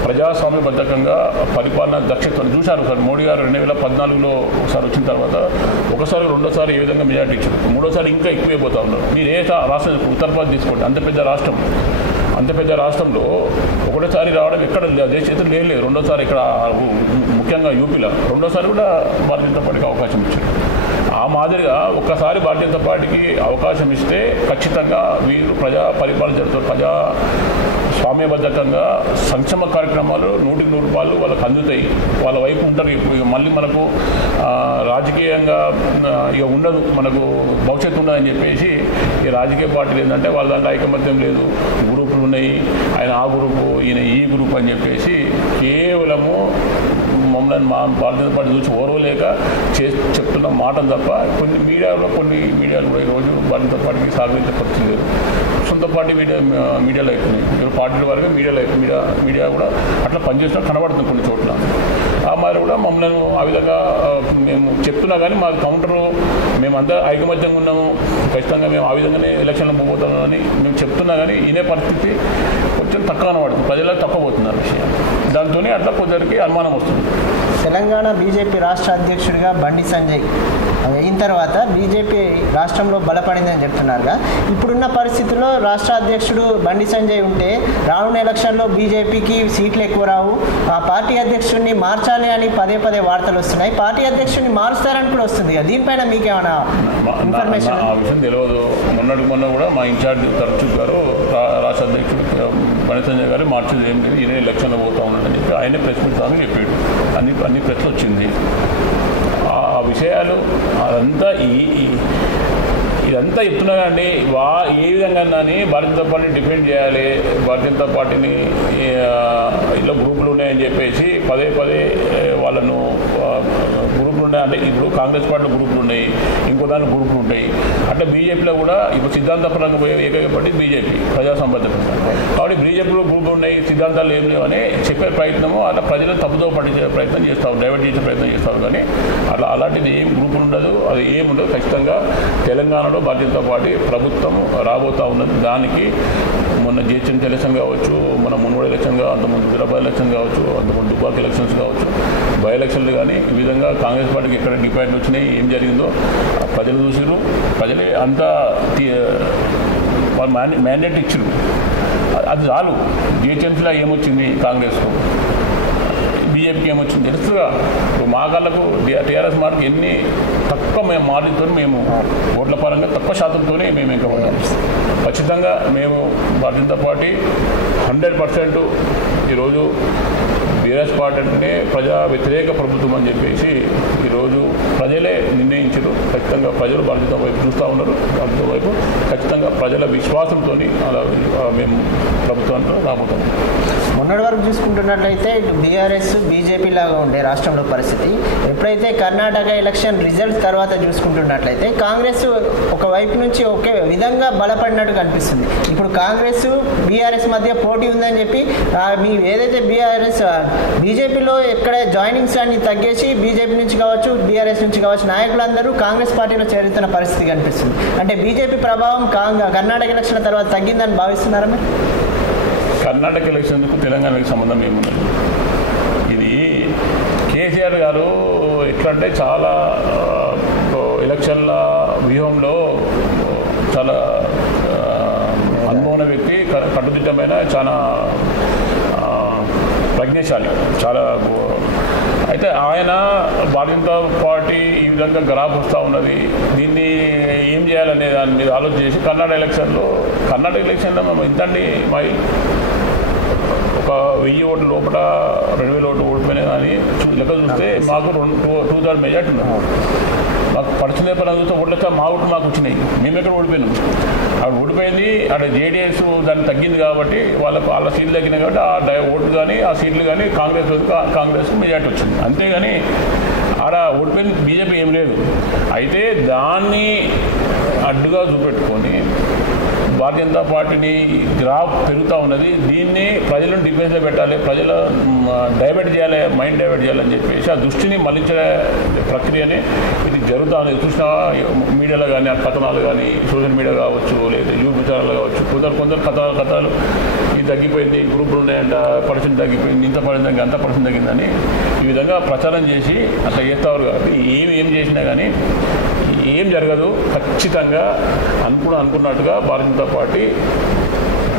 ప్రజాస్వామ్యబద్ధకంగా పరిపాలన దక్షతను చూశారు. సార్ మోడీ గారు 2014లో ఒకసారి వచ్చిన తర్వాత ఒకసారి రెండోసారి ఏ విధంగా మెజార్టీ ఇచ్చారు, మూడోసారి ఇంకా ఎక్కువైపోతూ ఉన్నారు. మీరు ఏ రాష్ట్రం ఉత్తరప్రదేశ్ తీసుకోండి, అంత పెద్ద రాష్ట్రంలో ఒకటోసారి రావడం ఎక్కడ దేశం లేదు. రెండోసారి ఇక్కడ ముఖ్యంగా యూపీలో రెండోసారి కూడా భారతీయ జనతా పార్టీకి అవకాశం ఇచ్చారు. ఆ మాదిరిగా ఒక్కసారి భారతీయ జనతా పార్టీకి అవకాశం ఇస్తే ఖచ్చితంగా వీరు ప్రజా పరిపాలన జరుగుతారు. ప్రజా స్వామ్యబద్ధకంగా సంక్షేమ కార్యక్రమాలు 100% వాళ్ళకి అందుతాయి, వాళ్ళ వైపు ఉంటారు. ఇప్పుడు మళ్ళీ మనకు రాజకీయంగా ఇక ఉండదు, మనకు భవిష్యత్తు ఉండదని చెప్పేసి ఈ రాజకీయ పార్టీలు ఏంటంటే వాళ్ళ దాంట్లో ఐకమత్యం లేదు, గ్రూపులు ఉన్నాయి, ఆయన ఆ గ్రూపు ఈయన ఈ గ్రూప్ అని చెప్పేసి కేవలము మమ్మల్ని మా భారతీయ పార్టీ చూసి ఓర్వలేక చెప్తున్న మాటలు తప్ప కొన్ని మీడియాలు కూడా ఈరోజు భారతీయ పార్టీకి సహకరించే పరిస్థితి లేదు. సొంత పార్టీ మీడియాలో అయిపోయినాయి, మీరు పార్టీల వరకు మీడియా కూడా అట్లా పనిచేసినా కనబడుతుంది కొన్ని చోట్ల. ఆ మరి కూడా మమ్మల్ని ఆ విధంగా మేము చెప్తున్నా కానీ మాకు కౌంటరు మేమంతా ఐకమత్యంగా ఉన్నాము, ఖచ్చితంగా మేము ఆ విధంగానే ఎలక్షన్లో పోతామని మేము చెప్తున్నా కానీ ఈయనే పరిస్థితి కొంచెం తక్కువ కనబడుతుంది, ప్రజలకు తక్కువ పోతున్నారు విషయం. దాంతో అట్లా కొందరికి అనుమానం వస్తుంది. తెలంగాణ బీజేపీ రాష్ట్ర అధ్యక్షుడిగా బండి సంజయ్ అయిన తర్వాత బీజేపీ రాష్ట్రంలో బలపడిందని చెప్తున్నారుగా. ఇప్పుడున్న పరిస్థితుల్లో రాష్ట్ర అధ్యక్షుడు బండి సంజయ్ ఉంటే రానున్న ఎలక్షన్లో బీజేపీకి సీట్లు ఎక్కువ రావు, ఆ పార్టీ అధ్యక్షుడిని మార్చాలి అని పదే వార్తలు వస్తున్నాయి. పార్టీ అధ్యక్షుడిని మారుస్తారని కూడా వస్తుంది. దీనిపైన మీకేమైనా ఇన్ఫర్మేషన్? ఆ విషయం తెలియదు. మొన్న కూడా మా ఇన్ఛార్జ్ తరచు గారు రాష్ట్ర అధ్యక్షుడు బండి సంజయ్ గారు మార్చేది ఏం లేదు, ఈయన ఎలక్షన్లో పోతా ఉన్నాడని చెప్పి ఆయనే ప్రెస్ మీట్ అని చెప్పాడు. అన్ని ప్రెస్లు వచ్చింది ఆ విషయాలు. అదంతా ఇదంతా చెప్తున్నా కానీ ఏ విధంగా భారతీయ జనతా పార్టీని డిఫెండ్ చేయాలి, భారతీయ జనతా పార్టీని ఇలా గ్రూపులు ఉన్నాయని చెప్పేసి పదే వాళ్ళను గ్రూపులు ఉన్నాయంటే ఇప్పుడు కాంగ్రెస్ పార్టీలో గ్రూపులు ఉన్నాయి, ఇంకో దాని గ్రూపులు ఉంటాయి. అట్లా బీజేపీలో కూడా ఇప్పుడు సిద్ధాంతపరంగా పోయే ఏకైక పార్టీ బీజేపీ ప్రజాసంబద్ధంగా. కాబట్టి బీజేపీలో గ్రూపులు ఉన్నాయి, సిద్ధాంతాలు ఏం లేవు అని చెప్పే ప్రయత్నము అట్లా ప్రజలను తప్పుదో పట్టించే ప్రయత్నం చేస్తాం, డైవర్ట్ చేసే ప్రయత్నం చేస్తాం. కానీ అలాంటిది ఏం గ్రూపులు ఉండదు, అది ఏముండదు. ఖచ్చితంగా తెలంగాణలో భారతీయ జనతా పార్టీ ప్రభుత్వం రాబోతూ ఉన్నది. దానికి మొన్న జిహెచ్ఎంసీ ఎలక్షన్ కావచ్చు, మన మున్గోడు ఎలక్షన్ అంతకుముందు హైదరాబాద్ ఎలక్షన్ కావచ్చు, అంతకుముందు దుబ్బాక ఎలక్షన్స్ కావచ్చు, బై ఎలక్షన్లు కానీ ఈ విధంగా కాంగ్రెస్ పార్టీకి ఎక్కడ డిపాజిట్ వచ్చినాయి, ఏం జరిగిందో ప్రజలు చూసిరు. ప్రజలే అంతా వాళ్ళు మ్యాండేట్ ఇచ్చారు, అది చాలు. జిహెచ్ఎంసీలో ఏమొచ్చింది కాంగ్రెస్కు, బీజేపీకి ఏమొచ్చింది తెలుసుగా. ఇప్పుడు మా కళ్ళకు టీఆర్ఎస్ మార్కు ఎన్ని తక్కువ మేము మార్జిన్తో మేము ఓట్ల పరంగా తక్కువ శాతంతోనే మేము ఇంకా ఉన్నాం. ఖచ్చితంగా మేము భారతీయ జనతా పార్టీ 100% ఈరోజు బీఆర్ఎస్ పార్టీ అంటే ప్రజా వ్యతిరేక ప్రభుత్వం అని చెప్పేసి ఈరోజు ప్రజలే నిర్ణయించారు. ఖచ్చితంగా ప్రజలు బాధ్యత వైపు చూస్తూ ఉన్నారు. బాధ్యత వైపు ఖచ్చితంగా ప్రజల విశ్వాసంతో అలా మేము ప్రభుత్వాన్ని రాబోతాం. మొన్నటి వరకు చూసుకుంటున్నట్లయితే ఇటు బీఆర్ఎస్ బీజేపీ లాగా ఉండే రాష్ట్రంలో పరిస్థితి. ఎప్పుడైతే కర్ణాటక ఎలక్షన్ రిజల్ట్స్ తర్వాత చూసుకుంటున్నట్లయితే కాంగ్రెస్ ఒక వైపు నుంచి ఒకే విధంగా బలపడినట్టు కనిపిస్తుంది. ఇప్పుడు కాంగ్రెస్ బీఆర్ఎస్ మధ్య పోటీ ఉందని చెప్పి మీ ఏదైతే బీజేపీలో ఎక్కడ జాయినింగ్స్ అన్ని తగ్గేసి బీజేపీ నుంచి కావచ్చు బీఆర్ఎస్ నుంచి కావచ్చు నాయకులందరూ కాంగ్రెస్ పార్టీలో చేరుతున్న పరిస్థితి కనిపిస్తుంది. అంటే బీజేపీ ప్రభావం కర్ణాటక ఎలక్షన్ తర్వాత తగ్గిందని భావిస్తున్నారా మీరు? కర్ణాటక ఎలక్షన్కు తెలంగాణకి సంబంధం ఏమున్నది? ఇది కేసీఆర్ గారు ఎట్లంటే చాలా ఎలక్షన్ల వ్యూహంలో చాలా అనుభవమైన వ్యక్తి, కట్టుదిట్టమైన, చాలా ప్రజ్ఞాశాలి, చాలా. అయితే ఆయన భారతీయ పార్టీ ఈ విధంగా గ్రాఫ్ వస్తూ ఉన్నది, దీన్ని ఏం చేయాలనే దాని మీద ఆలోచన చేసి కర్ణాటక ఎలక్షన్లో మేము ఇంతండి ఒక 1000 ఓట్ల లోపల 2000 ఓట్లు ఓడిపోయినాయి. కానీ లెక్క చూస్తే మాకు 2/3 మెజార్టీ ఉన్నాం. మాకు పడుచునే పని చూస్తే ఓట్లతో మా ఓట్లు మాకు వచ్చినాయి. మేము ఎక్కడ ఓడిపోయినాం. అక్కడ ఓడిపోయింది, అక్కడ జేడీఎస్ దాన్ని తగ్గింది కాబట్టి వాళ్ళ సీట్లు తగ్గినాయి కాబట్టి ఆ ఓట్లు కానీ ఆ సీట్లు కానీ కాంగ్రెస్ మెజార్టీ వచ్చింది. అంతేగాని ఆడ ఓడిపోయింది బీజేపీ ఏం లేదు. అయితే దాన్ని అడ్డుగా చూపెట్టుకొని భారతీయ జనతా పార్టీని గ్రాఫ్ పెరుగుతూ ఉన్నది. దీన్ని ప్రజలను డిఫెన్స్లో పెట్టాలి, ప్రజల డైవర్ట్ చేయాలి, మైండ్ డైవర్ట్ చేయాలని చెప్పేసి ఆ దృష్టిని మళ్లించే ప్రక్రియనే ఇది జరుగుతూ ఉంది. చూసిన మీడియాలో కానీ, ఆ కథనాలు కానీ, సోషల్ మీడియా కావచ్చు, లేదా యూట్యూబ్ ఛానల్ కావచ్చు, కొందరు కథలు ఇది తగ్గిపోయింది, గ్రూపులు ఉన్నాయంట, పర్సెంట్ తగ్గిపోయింది, ఇంత పర్సెంట్ అంత పర్సెంట్ తగ్గిందని ఈ విధంగా ప్రచారం చేసి అట్లా చేస్తారు. కాబట్టి ఏం చేసినా కానీ ఏం జరగదు. ఖచ్చితంగా అనుకున్నట్టుగా భారతీయ జనతా పార్టీ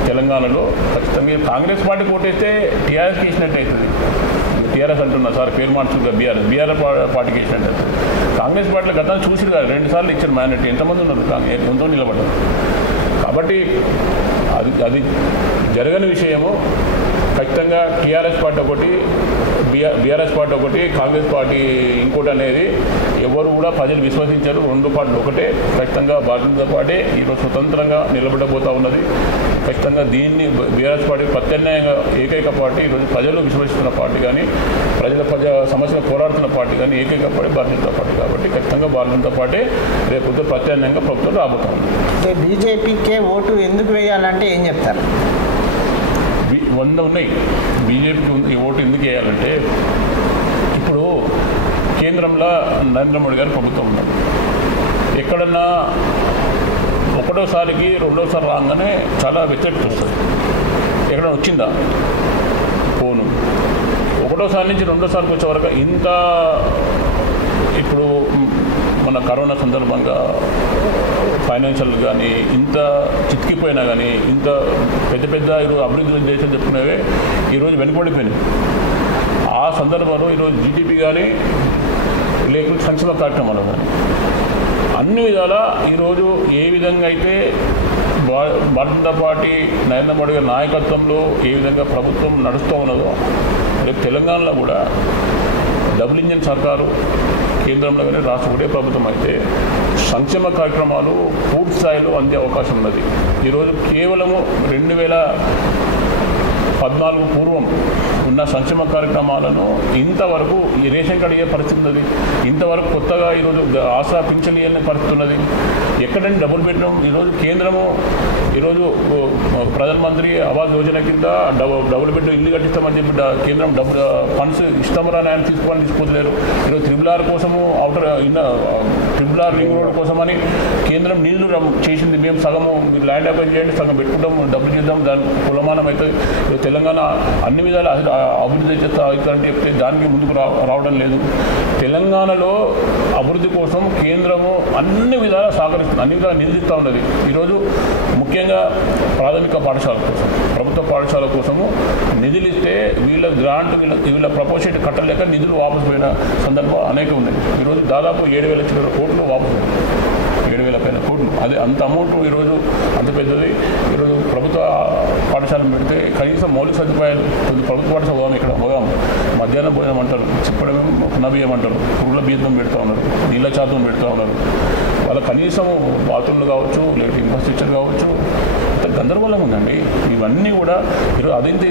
తెలంగాణలో ఖచ్చితంగా కాంగ్రెస్ పార్టీ కోటేస్తే టీఆర్ఎస్కి ఇచ్చినట్టు అవుతుంది. టీఆర్ఎస్ అంటున్నా సార్, పేరు మార్చుగా బీఆర్ఎస్ పార్టీకి ఇచ్చినట్టు అవుతుంది. కాంగ్రెస్ పార్టీలో గతంలో చూసిరు కదా, 2 సార్లు ఇచ్చారు మైనారిటీ. ఎంతమంది ఉన్నారు ఎంతో నిలబడ్డారు. కాబట్టి అది జరగని విషయము. ఖచ్చితంగా టీఆర్ఎస్ పార్టీ ఒకటి, బీఆర్ఎస్ పార్టీ ఒకటి, కాంగ్రెస్ పార్టీ ఇంకోటి అనేది ఎవరు కూడా ప్రజలు విశ్వసించారు. 2 పార్టీలు ఒకటే. ఖచ్చితంగా భారతీయ జనతా పార్టీ ఈరోజు స్వతంత్రంగా నిలబడబోతూ ఉన్నది. ఖచ్చితంగా దీన్ని బీఆర్ఎస్ పార్టీ ప్రత్యామ్నాయంగా ఏకైక పార్టీ, ఈరోజు ప్రజలు విశ్వసిస్తున్న పార్టీ కానీ, ప్రజల సమస్యలు పోరాడుతున్న పార్టీ కానీ ఏకైక పార్టీ భారతీయ జనతా పార్టీ. కాబట్టి ఖచ్చితంగా భారతీయ జనతా పార్టీ రేపు ప్రత్యామ్నాయంగా ప్రభుత్వం రాబోతా ఉంది. బీజేపీకే ఓటు ఎందుకు వేయాలంటే ఏం చెప్తారు? 100 ఉన్నాయి. బీజేపీకి ఓటు ఎందుకు వేయాలంటే ఇప్పుడు కేంద్రంలో నరేంద్ర మోడీ గారి ప్రభుత్వం ఉన్నది. ఎక్కడన్నా ఒకటోసారికి రెండోసారి రాగానే చాలా వ్యతిరేకత వస్తుంది. ఎక్కడన్నా వచ్చిందా పోను. ఒకటోసారి నుంచి రెండోసారికి వచ్చే వరకు ఇంత ఇప్పుడు మన కరోనా సందర్భంగా ఫైనాన్షియల్ కానీ ఇంత చితికిపోయినా కానీ ఇంత పెద్ద ఈరోజు అభివృద్ధి దేశం చెప్పుకునేవే ఈరోజు వెనుకబడిపోయినాయి. ఆ సందర్భంలో ఈరోజు జీడిపి కానీ లేకపోతే సంక్షేమ కార్యక్రమాలు కానీ అన్ని విధాల ఈరోజు ఏ విధంగా అయితే భారతీయ జనతా పార్టీ నరేంద్ర మోడీ గారి నాయకత్వంలో ఏ విధంగా ప్రభుత్వం నడుస్తూ ఉన్నదో రేపు తెలంగాణలో కూడా డబుల్ ఇంజిన్ సర్కారు కేంద్రంలో కానీ రాష్ట్రం ఒకటే ప్రభుత్వం అయితే సంక్షేమ కార్యక్రమాలు పూర్తి స్థాయిలో అందే అవకాశం ఉన్నది. ఈరోజు కేవలము 2014 పూర్వం ఉన్న సంక్షేమ కార్యక్రమాలను ఇంతవరకు ఈ రేషన్ కార్డు అయ్యే పరిస్థితి ఉన్నది. ఇంతవరకు కొత్తగా ఈరోజు ఆసరా పింఛన్ ఇవ్వాలనే పరిస్థితి ఉన్నది. ఎక్కడంటే డబుల్ బెడ్రూమ్ ఈరోజు కేంద్రము ఈరోజు ప్రధానమంత్రి ఆవాస్ యోజన కింద డబుల్ బెడ్రూమ్ ఇల్లు కట్టిస్తామని చెప్పి కేంద్రం ఫండ్స్ ఇస్తామని ఆయన తీసుకోలేరు. ఈరోజు RRR కోసము RRR రింగ్ రోడ్ కోసమని కేంద్రం నిధులు చేసింది. మేము సగము ల్యాండ్ అక్వైర్ చేయండి, సగం పెట్టుకుంటాం, డబ్బులు చేద్దాం, దానికి కులమానం అవుతుంది. తెలంగాణ అన్ని విధాలు అభివృద్ధి అవుతారంటే చెప్తే దానికి ముందుకు రావడం లేదు. తెలంగాణలో అభివృద్ధి కోసం కేంద్రము అన్ని విధాలా సహకరిస్తుంది, అన్ని విధాలు నిధులిస్తూ ఉన్నది. ఈరోజు ముఖ్యంగా ప్రాథమిక పాఠశాల కోసం, ప్రభుత్వ పాఠశాల కోసము నిధులు ఇస్తే వీళ్ళ గ్రాంట్ వీళ్ళ ప్రపోజేట్ కట్టలేక నిధులు వాపసు పోయిన సందర్భం అనేక ఉన్నాయి. ఈరోజు దాదాపు 7,000 కోట్లు వాపసు 7,000 కోట్లు. అదే అంత అమౌంట్ ఈరోజు అంత పెద్దది. ఈరోజు ప్రభుత్వ పాఠశాలను పెడితే కనీసం మౌలిక సదుపాయాలు ప్రభుత్వ పాఠశాల పోదాం, ఇక్కడ పోదాం, మధ్యాహ్నం భోజనం అంటారు, చెప్పడమేమో పునబియ్యం అంటారు, పురుగుల బియ్యం పెడతా ఉన్నారు, నీళ్ళ శాతం పెడతా ఉన్నారు. వాళ్ళ కనీసం బాత్రూమ్లు కావచ్చు, లేకపోతే ఇన్ఫ్రాస్ట్రక్చర్ కావచ్చు, అంత గందరగోళంగా ఉందండి. ఇవన్నీ కూడా ఈరోజు అదేంటి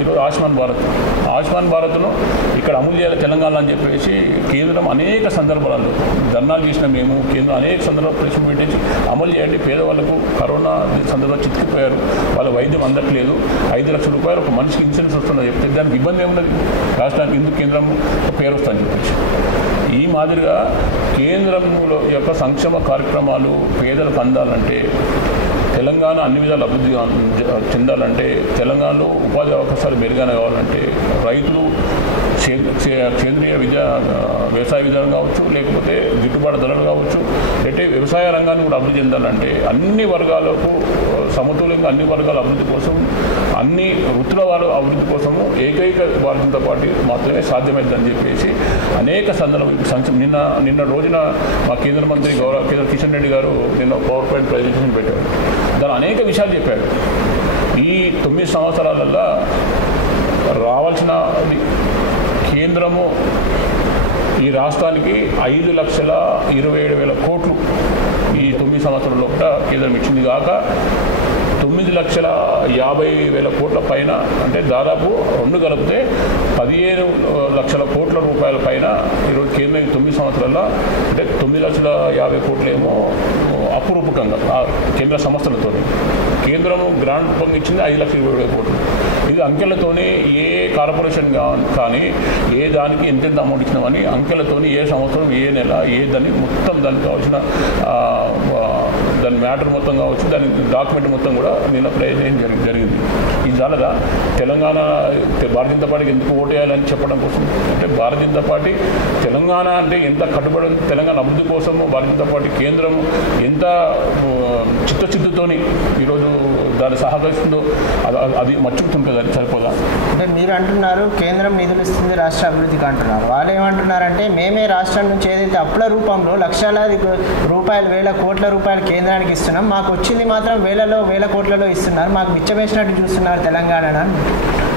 ఈరోజు ఆయుష్మాన్ భారత్ను ఇక్కడ అమలు చేయాలి తెలంగాణ అని చెప్పేసి కేంద్రం అనేక సందర్భాలలో ధర్నాలు చేసిన మేము కేంద్రం అనేక సందర్భాలు ప్రెస్ పెట్టేసి అమలు చేయండి, పేదవాళ్ళకు కరోనా సందర్భంలో చిక్కిపోయారు, వాళ్ళ వైద్యం అందట్లేదు, 5 లక్షల రూపాయలు ఒక మనిషికి ఇన్సూరెన్స్ వస్తుందని చెప్తే దానికి ఇబ్బంది ఏమున్నది, రాష్ట్రానికి ఎందుకు కేంద్రం పేరు వస్తుందని చెప్పేసి. ఈ మాదిరిగా కేంద్రంలో యొక్క సంక్షేమ కార్యక్రమాలు పేదలకు అందాలంటే, తెలంగాణ అన్ని విధాలు అభివృద్ధి చెందాలంటే, తెలంగాణలో ఉపాధి అవకాశాలు మెరుగైన కావాలంటే, రైతులు సేంద్రీయ వ్యవసాయ విధానం కావచ్చు, లేకపోతే గిట్టుబాటు ధరలు కావచ్చు, లేకపోతే వ్యవసాయ రంగాన్ని కూడా అభివృద్ధి చెందాలంటే అన్ని వర్గాలకు సమతుల్యంగా అన్ని వర్గాల అభివృద్ధి కోసం, అన్ని వృత్తుల వారు అభివృద్ధి కోసము ఏకైక భారతీయ జనతా పార్టీ మాత్రమే సాధ్యమైందని చెప్పేసి అనేక సందర్భం నిన్న రోజున మా కేంద్ర మంత్రి కేంద్ర కిషన్ రెడ్డి గారు నిన్న పవర్ పాయింట్ ప్రజెంటేషన్ పెట్టారు. దాని అనేక విషయాలు చెప్పారు. ఈ 9 సంవత్సరాలలో రావాల్సిన కేంద్రము ఈ రాష్ట్రానికి 5,27,000 కోట్లు ఈ 9 సంవత్సరాల లోపల కేంద్రం ఇచ్చింది కాక 9,50,000 కోట్ల పైన, అంటే దాదాపు 2 కలిపితే 15 లక్షల కోట్ల రూపాయల పైన ఈరోజు కేంద్రం 9 సంవత్సరాల్లో, అంటే 9,50,000 కోట్లేమో అపురూపకంగా కేంద్ర సంస్థలతో కేంద్రం గ్రాంట్ పొందించింది 5,20,000 కోట్లు. ఇది అంకెలతోనే ఏ కార్పొరేషన్ కానీ ఏ దానికి ఎంతెంత అమౌంట్ ఇచ్చినామని అంకెలతోని ఏ సంవత్సరం ఏ నెల ఏ దాన్ని మొత్తం దానికి కావాల్సిన దాని మ్యాటర్ మొత్తం కావచ్చు, దాని డాక్యుమెంట్ మొత్తం కూడా నిన్న ప్రయత్నం జరిగింది. ఇది చాలదా తెలంగాణ భారతీయ జనతా పార్టీకి ఎందుకు ఓటు వేయాలని చెప్పడం కోసం? అంటే భారతీయ జనతా పార్టీ తెలంగాణ అంటే ఎంత కట్టుబడి, తెలంగాణ అభివృద్ధి కోసం భారతీయ జనతా పార్టీ కేంద్రం ఎంత చిత్తశుద్ధితోని ఈరోజు దాన్ని సహకరిస్తుందో అది మర్చిపోతుంటుంది. అది సరిపోదా? అంటే మీరు అంటున్నారు కేంద్రం నిధులు ఇస్తుంది రాష్ట్ర అభివృద్ధికి అంటున్నారు. వాళ్ళు ఏమంటున్నారంటే మేమే రాష్ట్రం నుంచి ఏదైతే అప్పుల రూపంలో లక్షలాది రూపాయలు 1,000 కోట్ల రూపాయలు కేంద్రానికి ఇస్తున్నాం, మాకు వచ్చింది మాత్రం 1,000 కోట్లలో ఇస్తున్నారు, మాకు బిచ్చమేసినట్టు చూస్తున్నారు తెలంగాణ.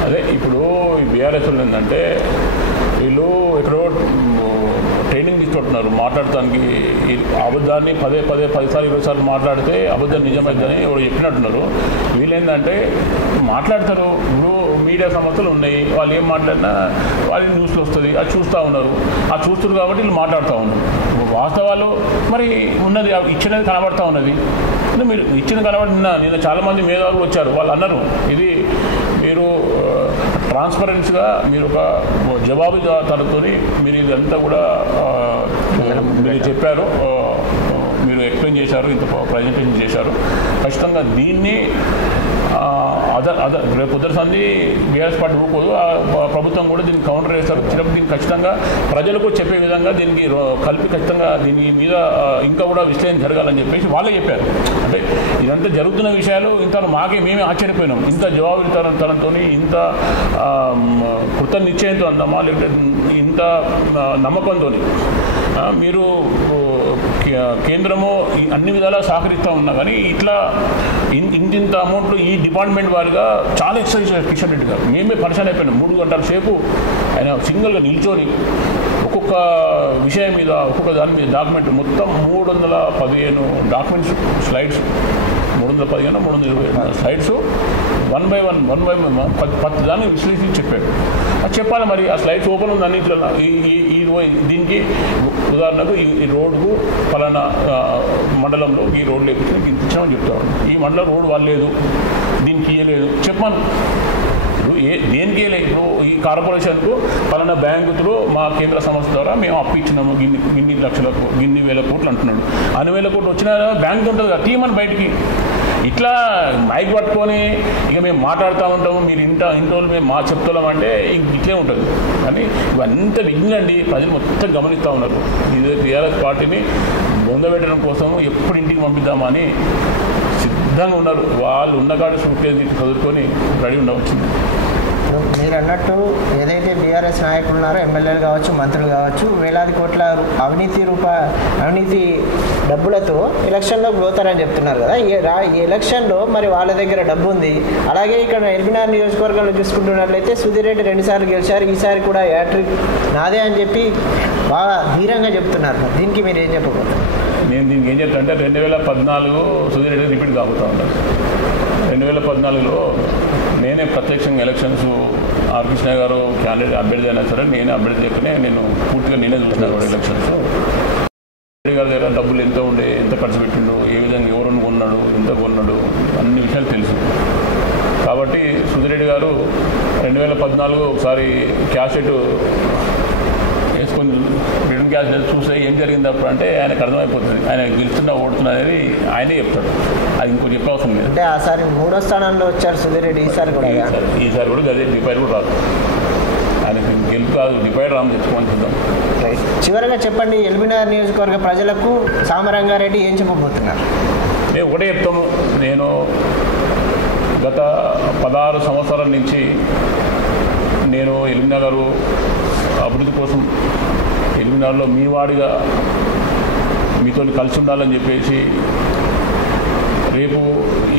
అదే ఇప్పుడు బీఆర్ఎస్ ఏంటంటే వీళ్ళు ఎక్కడో ట్రైనింగ్ తీసుకుంటున్నారు మాట్లాడటానికి. అబద్ధాన్ని 10 సార్లు 20 సార్లు మాట్లాడితే అబద్ధం నిజమైందని ఎవరు చెప్పినట్టున్నారు. వీళ్ళు ఏంటంటే మాట్లాడతారు. ఇప్పుడు మీడియా సంస్థలు ఉన్నాయి, వాళ్ళు ఏం మాట్లాడినా వాళ్ళ న్యూస్లో వస్తుంది, అది చూస్తూ ఉన్నారు. అది చూస్తున్నారు కాబట్టి వీళ్ళు మాట్లాడుతూ ఉన్నారు. వాస్తవాలు మరి ఉన్నది ఇచ్చినది కనబడతా ఉన్నది. మీరు ఇచ్చిన నిన్న చాలామంది మేధావులు వచ్చారు, వాళ్ళు అన్నారు ఇది మీరు ట్రాన్స్పరెన్స్గా మీరు ఒక జవాబుదారీతో మీరు ఇదంతా కూడా మీరు చెప్పారు, మీరు ఎక్స్ప్లెయిన్ చేశారు, ఇంత ప్రజెంటేషన్ చేశారు. ఖచ్చితంగా దీన్ని రేపు పొద్దున సంది బీఆర్ఎస్ పార్టీ ఊరుకోదు, ప్రభుత్వం కూడా దీనికి కౌంటర్ చేస్తారు. చిన్నప్పుడు దీనికి ఖచ్చితంగా ప్రజలకు చెప్పే విధంగా దీనికి కలిపి ఖచ్చితంగా దీని మీద ఇంకా కూడా విశ్లేషణ జరగాలని చెప్పేసి వాళ్ళే చెప్పారు. అంటే ఇదంతా జరుగుతున్న విషయాలు ఇంత మేమే ఆశ్చర్యపోయినాం. ఇంత జవాబుదారీతనంతో, ఇంత కృత నిశ్చయంతో అందామా, లేకపోతే ఇంత నమ్మకంతో మీరు కేంద్రము అన్ని విధాలా సహకరిస్తూ ఉన్నా కానీ ఇట్లా ఇంత అమౌంట్లు ఈ డిపార్ట్మెంట్ వారిగా చాలా ఎక్సర్సైజ్ చేశారు కిషన్ రెడ్డి గారు. మేమే పరిచయం అయిపోయినాం. 3 గంటల సేపు ఆయన సింగిల్గా నిల్చొని ఒక్కొక్క విషయం మీద ఒక్కొక్క దాని మీద డాక్యుమెంట్ మొత్తం 315 డాక్యుమెంట్స్ స్లైడ్స్ 315 320 స్లైడ్స్ 1 by 1 10 దాన్ని విశ్లేషించి చెప్పాడు. అది చెప్పాలి మరి. ఆ స్లైడ్స్ ఓపెన్ ఉంది అన్నింటిలో. దీనికి ఉదాహరణకు ఈ రోడ్డుకు ఫలానా మండలంలో ఈ రోడ్లు లేకపోతే ఇంత ఇచ్చామని చెప్తారు. ఈ మండలం రోడ్డు వాళ్ళు లేదు, దీనికి ఇవ్వలేదు చెప్పాను. దేనికి లేదు. ఇప్పుడు ఈ కార్పొరేషన్కు ఫలానా బ్యాంకులో మా కేంద్ర సంస్థ ద్వారా మేము అప్పు ఇచ్చినాము గిన్ని లక్షలకు 1,000 కోట్లు అంటున్నాడు. 1,000 కోట్లు వచ్చిన బ్యాంకు ఉంటుంది కదా, తీయమని బయటికి. ఇట్లా మైక్ పట్టుకొని ఇక మేము మాట్లాడుతూ ఉంటాము, మీరు ఇంట్లో మేము చెప్తున్నాం అంటే ఇట్లే ఉంటుంది. కానీ ఇవంతా విజ్ఞండి ప్రజలు మొత్తం గమనిస్తూ ఉన్నారు. ఇది టీఆర్ఎస్ పార్టీని బొందబెట్టడం కోసం ఎప్పుడు ఇంటికి పంపిద్దామని సిద్ధంగా ఉన్నారు. వాళ్ళు ఉన్నకాడ సూట్ కేసు చదువుకొని రెడీ ఉండవచ్చింది. మీరు అన్నట్టు ఏదైతే బీఆర్ఎస్ నాయకులు ఉన్నారో ఎమ్మెల్యేలు కావచ్చు, మంత్రులు కావచ్చు, వేలాది కోట్ల అవినీతి డబ్బులతో ఎలక్షన్లోకి పోతారని చెప్తున్నారు కదా. ఈ ఎలక్షన్లో మరి వాళ్ళ దగ్గర డబ్బు ఉంది. అలాగే ఇక్కడ ఎల్బీనగర్ నియోజకవర్గంలో చూసుకుంటున్నట్లయితే సుధీర్ రెడ్డి 2 సార్లు గెలిచారు, ఈసారి కూడా హ్యాట్రిక్ నాదే అని చెప్పి బాగా ధీరంగా చెప్తున్నారు. దీనికి మీరు ఏం చెప్పబోతున్నారు? నేను దీనికి ఏం చెప్తానంటే 2014 సుధీర్ రెడ్డి రిపీట్ కాబోతా ఉంటాను. 2014లో నేనే ప్రత్యక్షంగా ఎలక్షన్స్ ఆర్ కృష్ణ గారు క్యాండిడేట్ అభ్యర్థి అయినా సరే నేనే అభ్యర్థి చెప్పినే నేను పూర్తిగా నేనే చూసినాను ఎలక్షన్స్. రెడ్డి గారి దగ్గర డబ్బులు ఎంత ఉండే, ఎంత ఖర్చు పెట్టిండు, ఏ విధంగా ఎవరిని కొన్నాడు, ఎంత కొన్నాడు, అన్ని విషయాలు తెలుసు. కాబట్టి సుధీర్ రెడ్డి గారు 2014 ఒకసారి క్యాసెట్ వేసుకొని రిటర్న్ క్యాసెట్ చూస్తే ఏం జరిగింది అప్పుడు అంటే ఆయనకు అర్థమైపోతుంది, ఆయన గెలుస్తున్నా ఓడుతున్నా అనేది ఆయనే చెప్తాడు. అది ఇంకో చెప్పవసరం లేదు. అంటే ఆసారి 3వ స్థానంలో వచ్చారు సుధీర్ రెడ్డి, ఈసారి కూడా అదే డిపైడ్ కూడా రాదు. ఆయనకి గెలుపు కాదు, డిపైడ్ రాము తెచ్చుకోమని చూద్దాం. చివరిగా చెప్పండి, ఎల్బీనగర్ నియోజకవర్గ ప్రజలకు సామరంగారెడ్డి ఏం చెప్పబోతున్నారు? మేము ఒకటే చెప్తాము. నేను గత 16 సంవత్సరాల నుంచి నేను ఎల్బీనగర్ అభివృద్ధి కోసం ఎల్బీనగర్లో మీ వాడిగా మీతో కలిసి ఉండాలని చెప్పేసి రేపు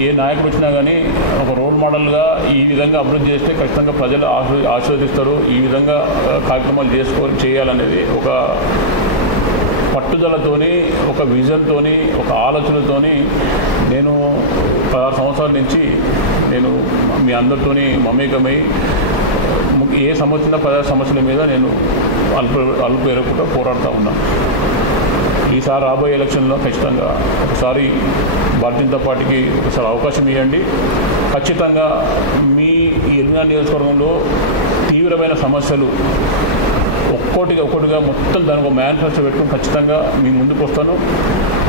ఏ నాయకుడు వచ్చినా కానీ ఒక రోల్ మోడల్గా ఈ విధంగా అభివృద్ధి చేస్తే ఖచ్చితంగా ప్రజలు ఆశీర్వదిస్తారు. ఈ విధంగా కార్యక్రమాలు చేయాలనేది ఒక పట్టుదలతోని, ఒక విజన్తోని, ఒక ఆలోచనతోని నేను 16 సంవత్సరాల నుంచి నేను మీ అందరితోని మమేకమై ఏ సమస్య ప్రజా సమస్యల మీద నేను అలుపు ఎరగకుండా పోరాడుతూ ఉన్నాను. ఈసారి రాబోయే ఎలక్షన్లో ఖచ్చితంగా ఒకసారి భారతీయ జనతా పార్టీకి ఒకసారి అవకాశం ఇవ్వండి. ఖచ్చితంగా మీ ఎల్బీనగర్ నియోజకవర్గంలో తీవ్రమైన సమస్యలు ఒక్కొక్కటిగా మొత్తం దానికి ఒక మేనిఫెస్టో పెట్టుకుని ఖచ్చితంగా మీ ముందుకు వస్తాను.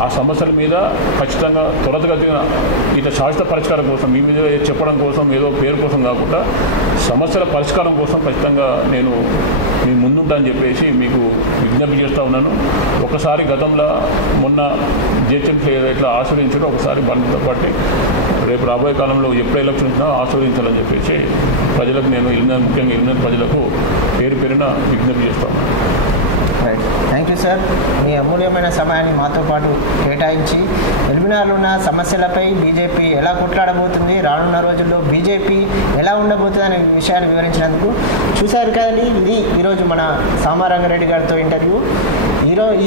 ఆ సమస్యల మీద ఖచ్చితంగా త్వరగతిన ఇక శాశ్వత పరిష్కారం కోసం మీ మీద చెప్పడం కోసం ఏదో పేరు కోసం కాకుండా సమస్యల పరిష్కారం కోసం ఖచ్చితంగా నేను మీ ముందుంటానని చెప్పేసి మీకు విజ్ఞప్తి చేస్తూ ఉన్నాను. ఒకసారి గతంలో మొన్న జిహెచ్ఎంసీ ఇట్లా ఆశ్రయించడం ఒకసారి భారతీయ పార్టీ రేపు రాబోయే కాలంలో ఎప్పుడు ఎలక్షన్ వచ్చినా ఆశ్రయించాలని చెప్పేసి ప్రజలకు నేను ముఖ్యంగా ఎల్బీనగర్ ప్రజలకు పేరున విజ్ఞప్తి చేస్తాను. Right, thank you sir. మీ అమూల్యమైన సమయాన్ని మాతో పాటు కేటాయించి ఎల్బీనగర్లో ఉన్న సమస్యలపై బీజేపీ ఎలా కొట్లాడబోతుంది, రానున్న రోజుల్లో బీజేపీ ఎలా ఉండబోతుంది అనే విషయాన్ని వివరించినందుకు చూశారు కదండి. ఇది ఈరోజు మన సామారంగారెడ్డి గారితో ఇంటర్వ్యూ.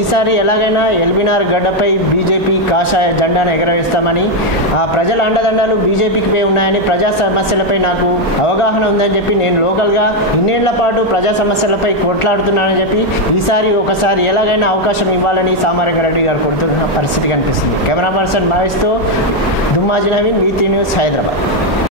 ఈసారి ఎలాగైనా ఎల్బీనగర్ గడ్డపై బీజేపీ కాషాయ జెండాను ఎగరవేస్తామని, ప్రజల అండదండలు బీజేపీకి ఉన్నాయని, ప్రజా సమస్యలపై నాకు అవగాహన ఉందని చెప్పి నేను లోకల్గా ఇన్నేళ్ల పాటు ప్రజా సమస్యలపై కొట్లాడుతున్నానని చెప్పి ఈసారి ఒకసారి ఎలాగైనా అవకాశం ఇవ్వాలని సామారంగారెడ్డి గారు కొడుతున్న పరిస్థితి కనిపిస్తుంది. కెమెరా పర్సన్ భావిస్తూ దుమ్మాజీ నవీన్, VT న్యూస్, హైదరాబాద్.